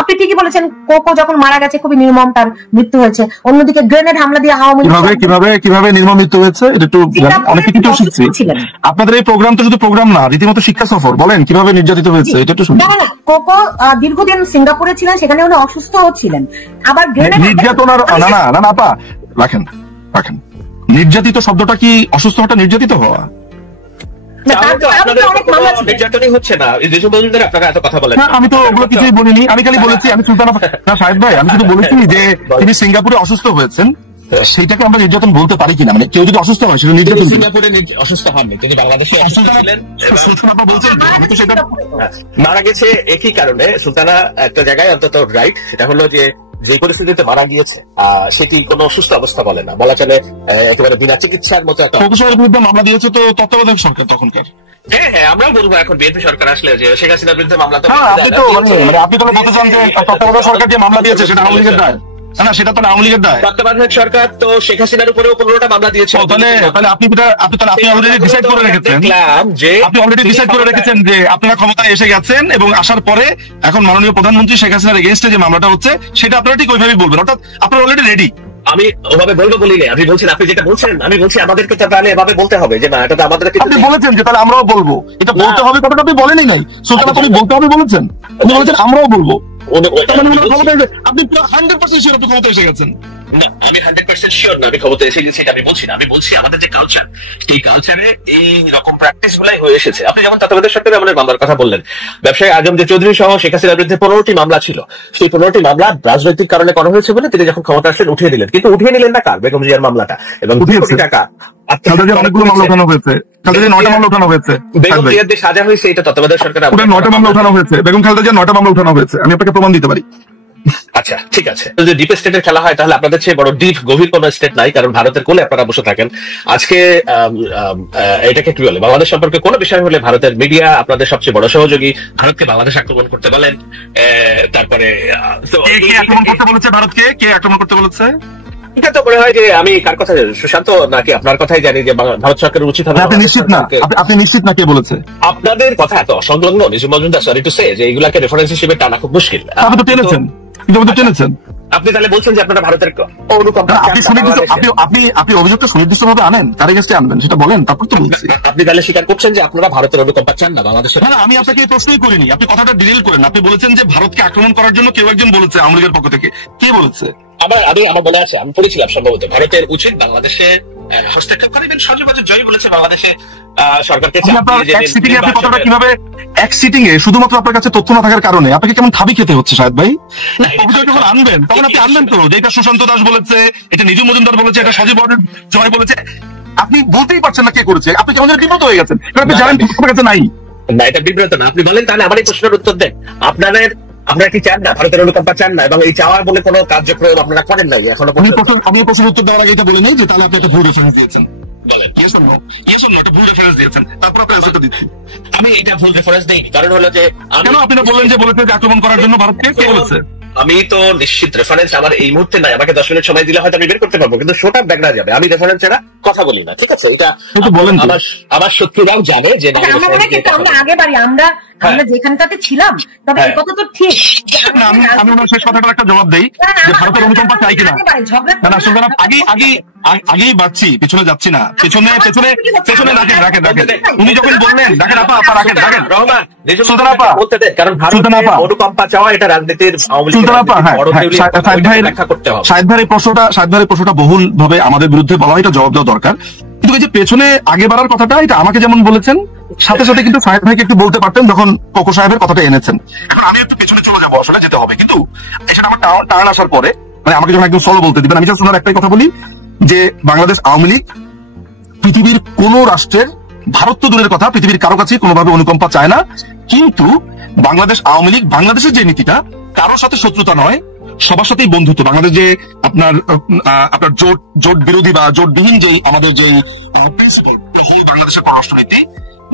আপনি ঠিকই বলেছেন, কোকো যখন মারা গেছে খুবই নির্মম তার মৃত্যু হয়েছে। অন্যদিকে গ্রেনেড হামলা দিয়ে আওয়ামী লীগ কিভাবে নির্মম মৃত্যু হয়েছে এটা একটু অনেক কিছু শিখছি। আপনাদের এই প্রোগ্রাম তো শুধু প্রোগ্রাম না, রীতিমতো শিক্ষা সফর। বলেন কিভাবে নির্যাতিত হয়েছে এটা একটু শুনি। না, কোকো দীর্ঘদিন সিঙ্গাপুরে ছিলেন, সেখানে উনি অসুস্থও ছিলেন। আবার নির্যাতনার না আপা রাখেন, নির্যাতিত শব্দটা কি অসুস্থ হওয়াটা নির্যাতিত হওয়া? আমি তো ওগুলো কিছুই বলিনি, আমি খালি বলেছি আমি সুলতানা সাহেব ভাই, আমি শুধু বলেছি যে তিনি সিঙ্গাপুরে অসুস্থ হয়েছেন, সেইটাকে আমরা নির্যাতন বলতে পারি কিনা? মানে কেউ যদি অসুস্থ হয় সেটা নির্যাতন। সিঙ্গাপুরে অসুস্থ হননি, তিনি বাংলাদেশে মারা গেছে একই কারণে। সুলতানা একটা জায়গায় অন্তত রাইট, সেটা হলো যে পরিস্থিতিতে মারা গিয়েছে সেটি কোনো সুস্থ অবস্থা বলে না, বলা চলে একেবারে বিনা চিকিৎসার মতো একটা। প্রফেসরের বিরুদ্ধে মামলা দিয়েছে তো তত্ত্বাবধায়ক সরকার তখনকার। হ্যাঁ, আমরাও বলবো এখন বিএনপি সরকার আসলে যে শেখ হাসিনার বিরুদ্ধে মামলা। আপনি তো বলতে চান যে তত্ত্বাবধায়ক সরকার যে মামলা দিয়েছে সেটা আওয়ামী লীগের দায়? না, সেটা তো আওয়ামী লীগের দায়। তত্ত্বাবধায়ক সরকার তো শেখ হাসিনার উপরেও 15টা মামলা দিয়েছে। তাহলে আপনি অলরেডি ডিসাইড করে রেখেছেন যে আপনারা ক্ষমতায় এসে গেছেন এবং আসার পরে এখন মাননীয় প্রধানমন্ত্রী শেখ হাসিনার এগেইনস্টে যে মামলাটা হচ্ছে সেটা আপনারা ঠিক ওইভাবেই বলবেন, অর্থাৎ আপনারা অলরেডি রেডি। আমি ওভাবে বলবো বলি না, আপনি বলছেন, আপনি যেটা বলছেন আমি বলছি আমাদেরকে তাহলে এভাবে বলতে হবে যে না, এটা তো আমাদেরকে। আপনি বলেছেন যে তাহলে আমরাও বলবো, এটা বলতে হবে, কথাটা আপনি বলেনই নাই। সুলতানা আপনি বলতে হবে বলেছেন, আপনি বলেছেন আমরাও বলবো। আপনি 100% শিওর আপনি ক্ষমতা এসে গেছেন? না, আমি 100% শিওর না আমি ক্ষমতা এসে গেছি, এটা আমি বলছি না। আমি বলছি আমাদের যে কালচার, সেই কালচারে এই রকম প্র্যাকটিস গুলাই হয়ে এসেছে। আপনি যেমন তত্ত্বাবধায়ক সরকারে আমাদের মামলার কথা বললেন, ব্যবসায়ী আজম যে চৌধুরী সহ শেখ হাসিনার বিরুদ্ধে 15টি মামলা ছিল, সেই 15টি মামলা রাজনৈতিক কারণে করা হয়েছে বলে তিনি যখন ক্ষমতা আসলেন উঠিয়ে দিলেন। কিন্তু উঠিয়ে নিলেন না কার? বেগম জিয়ার মামলাটা, এবং 2 কোটি টাকা অনেকগুলো মামলা উঠানো হয়েছে। 9টা মামলা উঠানো হয়েছে। বেগম জিয়ার যে সাজা হয়েছে এটা তত্ত্বাবধায়ক সরকার 9টা মামলা উঠানো হয়েছে। বেগম খালেদা জিয়ার 9টা মামলা উঠানো হয়েছে, আমি আপনাকে প্রমাণ দিতে পারি। আচ্ছা, ঠিক আছে। যদি ডিপ স্টেটের খেলা হয় তাহলে আপনাদের চেয়ে বড় ডিপ গভীর কোন স্টেট নাই, কারণ ভারতের কোলে আপনারা বসে থাকেন। আজকে এটাকে কি বলে, বাংলাদেশ সম্পর্কে কোনো বিষয় হলে ভারতের মিডিয়া আপনাদের সবচেয়ে বড় সহযোগী। ভারতকে বাংলাদেশ আক্রমণ করতে বলেন, তারপরে আক্রমণ করতে বলেছে ভারতকে, কে আক্রমণ করতে বলেছে? এটা তো মনে হয় যে আমি কার কথা, সুশান্ত নাকি আপনার কথাই জানি যে ভারত সরকারের উচিত হবে। আপনি নিশ্চিত না কে বলেছে? আপনাদের কথা এত অসংলগ্ন Niju Majumdar, sorry to say, যে এগুলাকে রেফারেন্স হিসেবে টানা খুব মুশকিল। আপনি তো টেনেছেন। আপনি তাহলে বলছেন যে আপনারা ভারতের অনুকম্পা, আপনি অভিযোগটা সুনির্দিষ্টভাবে আনেন, কার এগেইনস্টে আনবেন সেটা বলেন, তারপর তো বলছি। আপনি তাহলে স্বীকার করছেন যে আপনারা ভারতের অনুকম্পা চান না বাংলাদেশের? না, আমি আপনাকে এই প্রশ্নই করিনি, আপনি কথাটা ডিটেইল করেন। আপনি বলেছেন যে ভারতকে আক্রমণ করার জন্য কেউ একজন বলেছে আওয়ামী লীগের পক্ষ থেকে, কে বলেছে? আমার মনে আছে, আমি পড়েছিলাম সম্ভবত, ভারতের উচিত বাংলাদেশে হস্তক্ষেপ করে। সজীব জয় বলেছে বাংলাদেশে সরকারকে কিভাবে এক সিটিং এ শুধুমাত্র আপনার কাছে তথ্য না থাকার কারণে আপনাকে কেমন থাবি খেতে হচ্ছে সাহেব ভাই? যখন আনবেন তখন আপনি আনবেন তো, যে এটা সুশান্ত দাস বলেছে, এটা নিজু মজুমদার বলেছে, এটা সজীব জয় বলেছে, আপনি বলতেই পারছেন না কে করেছে। আপনি কেমন বিব্রত হয়ে গেছেন, আপনি জানেন আপনার কাছে নাই। না, এটা বিব্রত না। আপনি বলেন তাহলে আমার এই প্রশ্নের উত্তর দেন। আপনারা কি চান না, ভারতের অনুকম্পা চান না, এবং এই চাওয়ার বলে কোনো কার্যক্রম আপনারা করেন নাই এখনো? আমি প্রশ্নের উত্তর দেওয়ার আগে এটা বলে নেই যে তাহলে আপনি একটা ভুল রেফারেন্স দিয়েছেন। বলেন এটা ভুল রেফারেন্স দিয়েছেন, তারপর আপনি রেজাল্টটা দিচ্ছি। আমি এটা ভুল রেফারেন্স দিইনি, কারণ হলো যে কেন আপনি বললেন যে বলেছে আক্রমণ করার জন্য ভারতকে, কে বলেছে? আমি তো নিশ্চিত রেফারেন্স আমার এই মুহূর্তে নাই, আমাকে 10 মিনিট সময় দিলে হয়তো আমি বের করতে পারবো, কিন্তু শোটা ব্যাগড়া যাবে। আমি রেফারেন্স ছাড়া কথা বলি না, ঠিক আছে? এটা আমার শত্রুরাও জানে যে আমরা যেখানটাতে ছিলাম, তবে এই কথা তো ঠিক। আমি ওনার শেষ কথাটার একটা জবাব দেই যে ভারতের অনুকম্পা চাই কিনা। না সুলতানা, আগেই বাড়ছি, পেছনে যাচ্ছি না। পেছনে রাখেন। উনি যখন বললেন, রাখেন আপা, রাখেন রহমান, সুলতানা আপা বলতে দেন, কারণ ভারতের অনুকম্পা চাওয়া এটা রাজনীতির শাহেদ ভাইয়ের প্রশ্নটা বহুল ভাবে আমাদের বিরুদ্ধে বলা, এটা জবাব দেওয়া দরকার। কিন্তু এই যে পেছনে আগে বাড়ার কথাটা, এটা আমাকে যেমন বলেছেন, সাথে সাথে কিন্তু শাহেদ ভাইকে একটু বলতে পারতেন যখন কোকো সাহেবের কথাটা এনেছেন। আমি একটু পিছনে চলে যাবো, আসলে যেতে হবে, কিন্তু সেটা আমার টার্ন আসার পরে, মানে আমাকে যখন একদম সলো বলতে দিবেন, আমি জাস্ট ওনার একটাই কথা বলি যে বাংলাদেশ আওয়ামী লীগ পৃথিবীর কোন রাষ্ট্রের, ভারত তো দূরের কথা, পৃথিবীর কারো কাছে কোনোভাবে অনুকম্পা চায় না। কিন্তু বাংলাদেশ আওয়ামী লীগ, বাংলাদেশের যে নীতিটা, কারোর সাথে শত্রুতা নয়, সবার সাথেই বন্ধুত্ব। বাংলাদেশ যে আপনার জোট বিরোধী বা জোটবিহীন যেই আমাদের যে প্রিন্সিপাল, হোল বাংলাদেশের পররাষ্ট্রনীতি,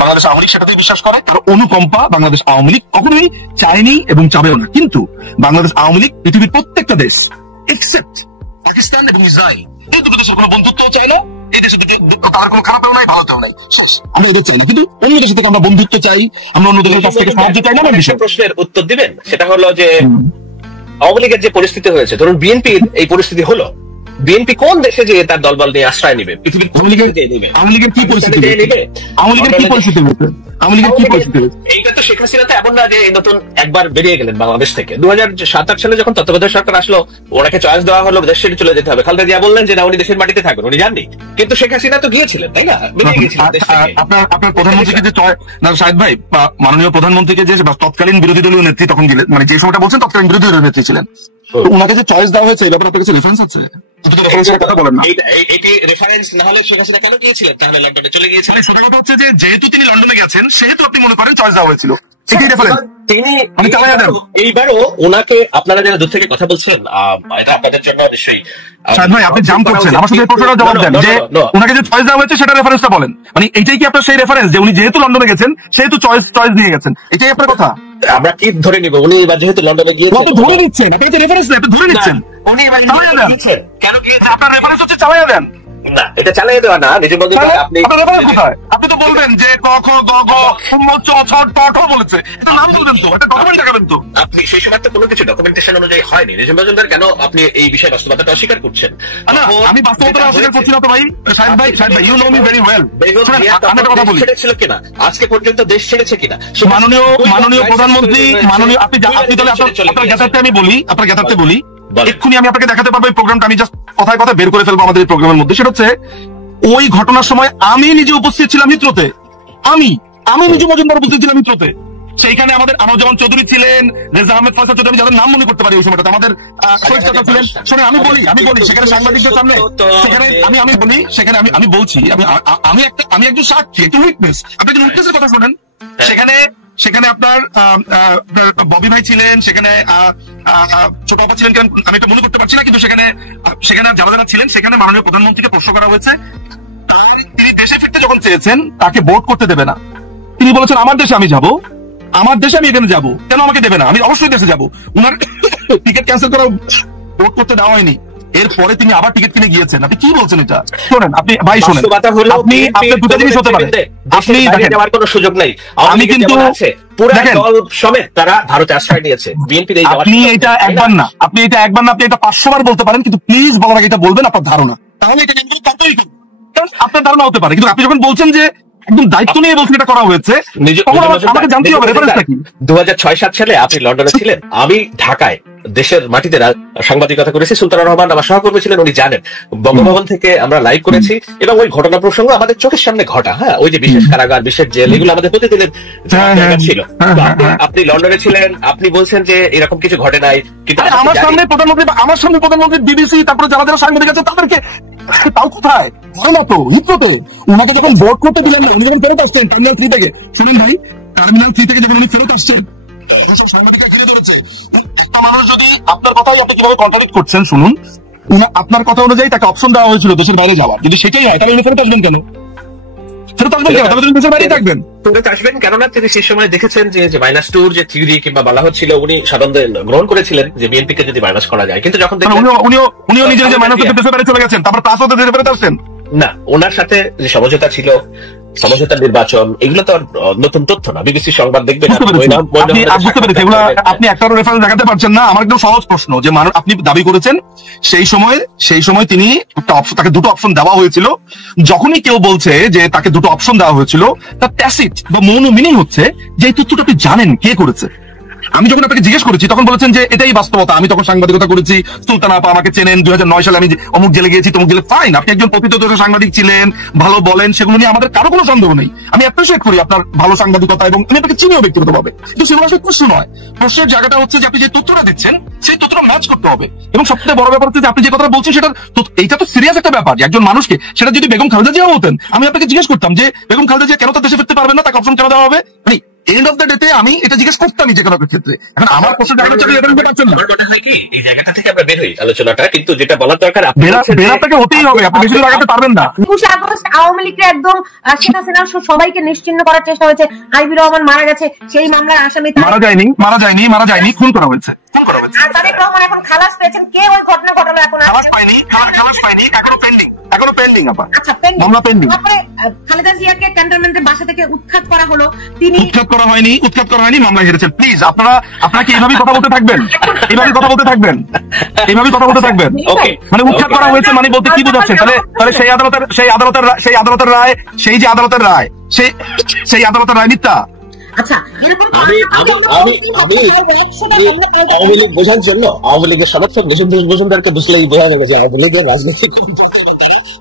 বাংলাদেশ আওয়ামী লীগ সেটাতেই বিশ্বাস করে। অনুকম্পা বাংলাদেশ আওয়ামী লীগ কখনোই চায়নি এবং চাবেও না। কিন্তু বাংলাদেশ আওয়ামী লীগ পৃথিবীর প্রত্যেকটা দেশ এক্সেপ্ট পাকিস্তান এবং ইসরায়েল, এই দুটো দেশের কোনো বন্ধুত্বও চাই না। এই দেশের তার কোনো খারাপও নাই, ভালোতেও নাই, আমরা এদের চাই না। কিন্তু অন্য দেশের থেকে আমরা বন্ধুত্ব চাই, আমরা অন্য দেশের কাছ থেকে সাহায্য চাই না। প্রশ্নের উত্তর দিবেন, সেটা হলো যে আওয়ামী লীগের যে পরিস্থিতি হয়েছে, ধরুন বিএনপির এই পরিস্থিতি হলো, বিএনপি কোন দেশে যে তার দলবল নিয়ে আশ্রয় নিবে? পৃথিবীর কোন দেশে নিবে? আওয়ামী লীগের কি পরিস্থিতি নিবে? আওয়ামী লীগের কি পরিস্থিতি হয়েছে? আওয়ামী লীগের কি পরিস্থিতি হয়েছে? এইটা তো শেখ হাসিনা তো এমন না যে নতুন একবার বেরিয়ে গেলেন বাংলাদেশ থেকে। 2007-8 সালে যখন তত্ত্বাবধায়ক সরকার আসলো, ওনাকে চয়েস দেওয়া হলো দেশ ছেড়ে চলে যেতে হবে। খালেদা জিয়া বললেন যে না, উনি দেশের মাটিতে থাকবেন, উনি যাননি। কিন্তু শেখ হাসিনা তো গিয়েছিলেন, তাই না? বেরিয়ে গেছিলেন দেশ থেকে। আপনার প্রধানমন্ত্রীকে যে না শাহিদ ভাই, মাননীয় প্রধানমন্ত্রীকে যে তৎকালীন বিরোধী দলীয় নেত্রী তখন গেলেন, মানে যে সময়টা বলছেন তৎকালীন বিরোধী দলীয় নেত্রী ছিলেন, ওনাকে যে চয়েস দেওয়া হয়েছে এই ব্যাপারে আপনার কাছে রেফারেন্স আছে? কথা বলেন না। এটি রেফারেন্স না হলে শেখ হাসিনা কেন গিয়েছিলেন? তাহলে লন্ডনে চলে গিয়েছিলেন। সেটা কথা হচ্ছে যে যেহেতু তিনি লন্ডনে গেছেন, সেহেতু আপনি মনে করেন চয়েস দেওয়া হয়েছিল, এটাই রেফারেন্স। তিনি এইবারও ওনাকে, আপনারা যারা দূর থেকে কথা বলছেন, এটা আপনাদের জন্য নিশ্চয়ই ভাই আপনি জাম করছেন। আমার শুধু এই প্রশ্নটা জবাব দেন যে ওনাকে যে চয়েস দেওয়া হয়েছে সেটা রেফারেন্সটা বলেন। মানে এইটাই কি আপনার সেই রেফারেন্স যে উনি যেহেতু লন্ডনে গেছেন সেহেতু চয়েস দিয়ে গেছেন, এটাই আপনার কথা? আমরা কি ধরে নিব উনি এবার যেহেতু লন্ডনে গিয়েছেন? আপনি ধরে নিচ্ছেন, আপনি রেফারেন্স না, আপনি ধরে নিচ্ছেন। উনি এবার গিয়েছেন, কেন গিয়েছেন? আপনার রেফারেন্স হচ্ছে চালাইয়া দেন। না, এটা চালিয়ে দেওয়া না, নিজের মধ্যে আপনি আপনি তো বলবেন যে ক খ গ ঘ চ ছ ট ঠ বলেছে, এটা নাম বলবেন তো, এটা ডকুমেন্ট দেখাবেন তো। আপনি সেই সময় তো কোনো কিছু ডকুমেন্টেশন অনুযায়ী হয়নি। রিজওয়ান মজুমদার কেন আপনি এই বিষয়ে বাস্তবতাটা অস্বীকার করছেন? আমি বাস্তবতা অস্বীকার করছি না তো ভাই। শাহিদ ভাই, you know me very well. আমি একটা কথা বলি, ছেড়েছিল কিনা, আজকে পর্যন্ত দেশ ছেড়েছে কিনা, মাননীয় প্রধানমন্ত্রী, আপনি তাহলে আপনার জ্ঞাতার্থে আমি বলি, আপনার জ্ঞাতার্থে বলি, এক্ষুনি আমি আপনাকে দেখাতে পারবো এই প্রোগ্রামটা। আমি জাস্ট কথায় কথা বের করে ফেলবো আমাদের এই প্রোগ্রামের মধ্যে। সেটা হচ্ছে ওই ঘটনার সময় আমি নিজে উপস্থিত ছিলাম হিথ্রোতে। আমি নিজে মজুমদার উপস্থিত ছিলাম হিথ্রোতে। সেইখানে আমাদের আনোয়ারুজ্জামান চৌধুরী ছিলেন, রেজা আহমেদ ফয়সাল চৌধুরী, আমি যাদের নাম মনে করতে পারি ওই সময়টাতে, আমাদের শহীদ ছিলেন। শোনে আমি বলি সেখানে সাংবাদিকদের সামনে, সেখানে আমি বলি, সেখানে আমি বলছি, আমি একজন সাক্ষী, একটু উইটনেস। আপনি একজন উইটনেসের কথা শোনেন। সেখানে আপনার ববি ভাই ছিলেন, সেখানে ছোট আপা ছিলেন, আমি এটা মনে করতে পারছি না, কিন্তু সেখানে যারা ছিলেন, সেখানে মাননীয় প্রধানমন্ত্রীকে প্রশ্ন করা হয়েছে। তিনি দেশে ফিরতে যখন চেয়েছেন তাকে ভোট করতে দেবে না। তিনি বলেছেন আমার দেশে আমি যাব, আমার দেশে আমি এখানে যাবো, কেন আমাকে দেবে না? আমি অবশ্যই দেশে যাবো। উনার টিকিট ক্যান্সেল করা, ভোট করতে দেওয়া হয়নি। এরপরে তিনি আবার টিকিট কিনে গিয়েছেন। আপনি কি বলছেন এটা? শোনেন আপনি ভাই, শোনেন, আপনি দুটো জিনিস হতে পারে। আপনি যাওয়ার কোনো সুযোগ নেই। আমি কিন্তু দেখেন সমেত তারা ভারতে আশ্রয় নিয়েছে। বিএনপির এই আপনি এটা একবার না, আপনি এটা 500 বার বলতে পারেন, কিন্তু প্লিজ বলার আগে এটা বলবেন আপনার ধারণা, তাহলে এটা আপনার ধারণা হতে পারে। কিন্তু আপনি যখন বলছেন যে একদম দায়িত্ব নিয়ে বলছেন এটা করা হয়েছে, আমাকে জানতে হবে রেফারেন্সটা কি। 2006-7 সালে আপনি লন্ডনে ছিলেন, আমি ঢাকায় দেশের মাটিতে সাংবাদিকতা করেছি। সুলতানা রহমান আমার সহকর্মী ছিলেন, উনি জানেন। বঙ্গভবন থেকে আমরা লাইভ করেছি এবং ওই ঘটনা প্রসঙ্গ আমাদের চোখের সামনে ঘটা। হ্যাঁ, ওই যে বিশেষ কারাগার, বিশেষ জেল, এগুলো আমাদের প্রতিদিনের ছিল। আপনি লন্ডনে ছিলেন, আপনি বলছেন যে এরকম কিছু ঘটে নাই, কিন্তু আমার সামনে প্রধানমন্ত্রী বিবিসি, তারপরে যারা সাংবাদিক আছে তাদেরকে, তাও কোথায় হয় না তো হিথ্রোতে। উনাকে যখন ভোট করতে দিলেন না, উনি যখন ফেরত আসছেন টার্মিনাল 3 থেকে, শুনেন ভাই, টার্মিনাল 3 থেকে যখন উনি ফেরত আসছেন, সাংবাদিকরা ঘিরে ধরেছে। একটা মানুষ যদি আপনার কথাই আপনি কিভাবে কন্ট্রাডিক্ট করছেন শুনুন, আপনার কথা অনুযায়ী তাকে অপশন দেওয়া হয়েছিল দেশের বাইরে যাওয়ার, কিন্তু সেটাই হয়, তাহলে উনি ফেরত আসবেন কেন? দেশের বাইরেই থাকবেন। আসবেন কেননা তিনি সেই সময় দেখেছেন যে -2 যে থিওরি কিংবা বলা হচ্ছিল, উনি সাধারণত গ্রহণ করেছিলেন যে বিএনপিকে যদি মাইনাস করা যায়। কিন্তু যখন উনিও নিজের যে মাইনাস দেশের বাইরে চলে গেছেন, তারপর প্লাস হতে দেশের বাইরে আসছেন না, ওনার সাথে যে সমঝোতা ছিল, সমঝোতার নির্বাচন, এগুলো তো নতুন তথ্য না। বিবিসি সংবাদ দেখবেন, আপনি একটারও রেফারেন্স দেখাতে পারছেন না। আমার একদম সহজ প্রশ্ন যে আপনি দাবি করেছেন সেই সময় তিনি তাকে দুটো অপশন দেওয়া হয়েছিল। যখনই কেউ বলছে যে তাকে দুটো অপশন দেওয়া হয়েছিল, তার ট্যাসিট বা মৌন মিনিং হচ্ছে যে এই তথ্যটা আপনি জানেন কে করেছে। আমি যখন আপনাকে জিজ্ঞেস করেছি তখন বলেছেন যে এটাই বাস্তবতা, আমি তখন সাংবাদিকতা করেছি, সুলতানা আপা আমাকে চেনেন, 2009 সালে আমি অমুক জেলে গিয়েছি, তমুক জেলে। ফাইন, আপনি একজন প্রকৃতদর্শী সাংবাদিক ছিলেন, ভালো বলেন, সেগুলো নিয়ে আমাদের কারো কোনো সন্দেহ নেই। আমি অ্যাপ্রিসিয়েট করি আপনার ভালো সাংবাদিকতা এবং আমি আপনাকে চিনিও ব্যক্তিগতভাবে, কিন্তু সেগুলো আসলে প্রশ্ন নয়। প্রশ্নের জায়গাটা হচ্ছে যে আপনি যে তথ্যটা দিচ্ছেন সেই তথ্যটা ম্যাচ করতে হবে। এবং সবথেকে বড় ব্যাপার হচ্ছে যে আপনি যে কথাটা বলছেন সেটা, এইটা তো সিরিয়াস একটা ব্যাপার যে একজন মানুষকে, সেটা যদি বেগম খালেদা জিয়াও হতেন, আমি আপনাকে জিজ্ঞেস করতাম যে বেগম খালেদা জিয়া কেন তার দেশে ফিরতে পারবেন না, তাকে অপশন কেন দেওয়া হবে। মানে এন্ড অফ দ্য ডেতে আমি এটা জিজ্ঞেস করতামই যে কোনো ক্ষেত্রে। এখন আমার প্রশ্ন এই জায়গাটা থেকে আমরা বের হই আলোচনাটা, কিন্তু যেটা বলার দরকার আপনাকে হতেই হবে, আপনি বেশি দূর আগাতে পারবেন না। 21 আগস্ট আওয়ামী লীগের একদম শেখ হাসিনা সবাইকে নিশ্চিহ্ন করার চেষ্টা হয়েছে। আইবি রহমান মারা গেছে, সেই মামলার আসামি মারা যায়নি, খুন করা হয়েছে। তারেক রহমান এখন খালাস পেয়েছেন, কে ওই ঘটনা ঘটাবে এখন? এখনো পেন্ডিং আপা। আচ্ছা, pending। মামলা পেন্ডিং। তারপরে খালেদা জিয়াকে ক্যান্টনমেন্টের বাসা থেকে উৎখাত করা হলো, তিনি উৎখাত করা হয়নি, মামলা হেরেছেন। প্লিজ আপনারা কি এইভাবেই কথা বলতে থাকবেন? এইভাবেই কথা বলতে থাকবেন? ওকে, মানে উৎখাত করা হয়েছে মানে বলতে কি বোঝাচ্ছেন? তাহলে সেই আদালতের রায় সেই আদালতের রায় মিথ্যা। আচ্ছা, এরকম আমি আওয়ামী লীগ বোঝার জন্য আওয়ামী লীগের সমর্থক দেশবন্ধু মজুমদারকে বুঝলেই বোঝা যাবে যে আওয়ামী লীগের রাজনৈতিক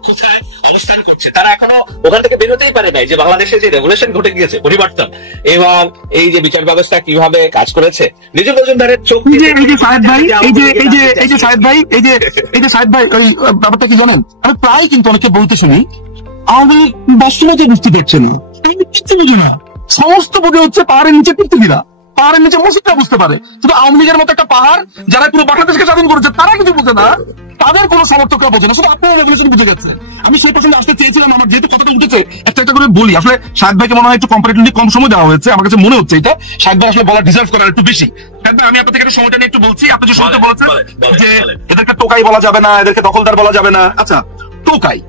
কোথায় অবস্থান করছে। তারা এখনো ওখান থেকে বেরোতেই পারে নাই যে বাংলাদেশে যে রেভলিউশন ঘটে গিয়েছে, পরিবর্তন, এবং এই যে বিচার ব্যবস্থা কিভাবে কাজ করেছে, নিজের মজুমদারের চোখ সাহেদ ভাই ওই ব্যাপারটা কি জানেন? আমি প্রায় কিন্তু অনেকে বলতে শুনি আওয়ামী লীগ বাস্তবতা বুঝতে পারছে না, কিচ্ছু বুঝে না, সমস্ত বোঝে হচ্ছে পাহাড়ের নিচে পৃথিবীরা, পাহাড়ের নিচে মসজিদটা বুঝতে পারে, শুধু আওয়ামী লীগের মতো একটা পাহাড় যারা পুরো বাংলাদেশকে স্বাধীন করেছে তারা কিছু বুঝে না, তাদের কোনো সমর্থকরা বোঝে না, শুধু আপনার রেভলিউশন বুঝে গেছে। আমি সেই প্রসঙ্গে আসতে চেয়েছিলাম, আমার যেহেতু কথাটা উঠেছে একটা করে বলি। আসলে শাহেদ ভাইকে মনে হয় একটু কম্পারেটিভলি কম সময় দেওয়া হয়েছে, আমার কাছে মনে হচ্ছে এটা শাহেদ ভাই আসলে বলা ডিজার্ভ করার একটু বেশি। শাহেদ ভাই, আমি আপনার থেকে সময়টা নিয়ে একটু বলছি। আপনি যে শুরুতে বলেছেন যে এদেরকে টোকাই বলা যাবে না, এদেরকে দখলদার বলা যাবে না। আচ্ছা, টোকাই,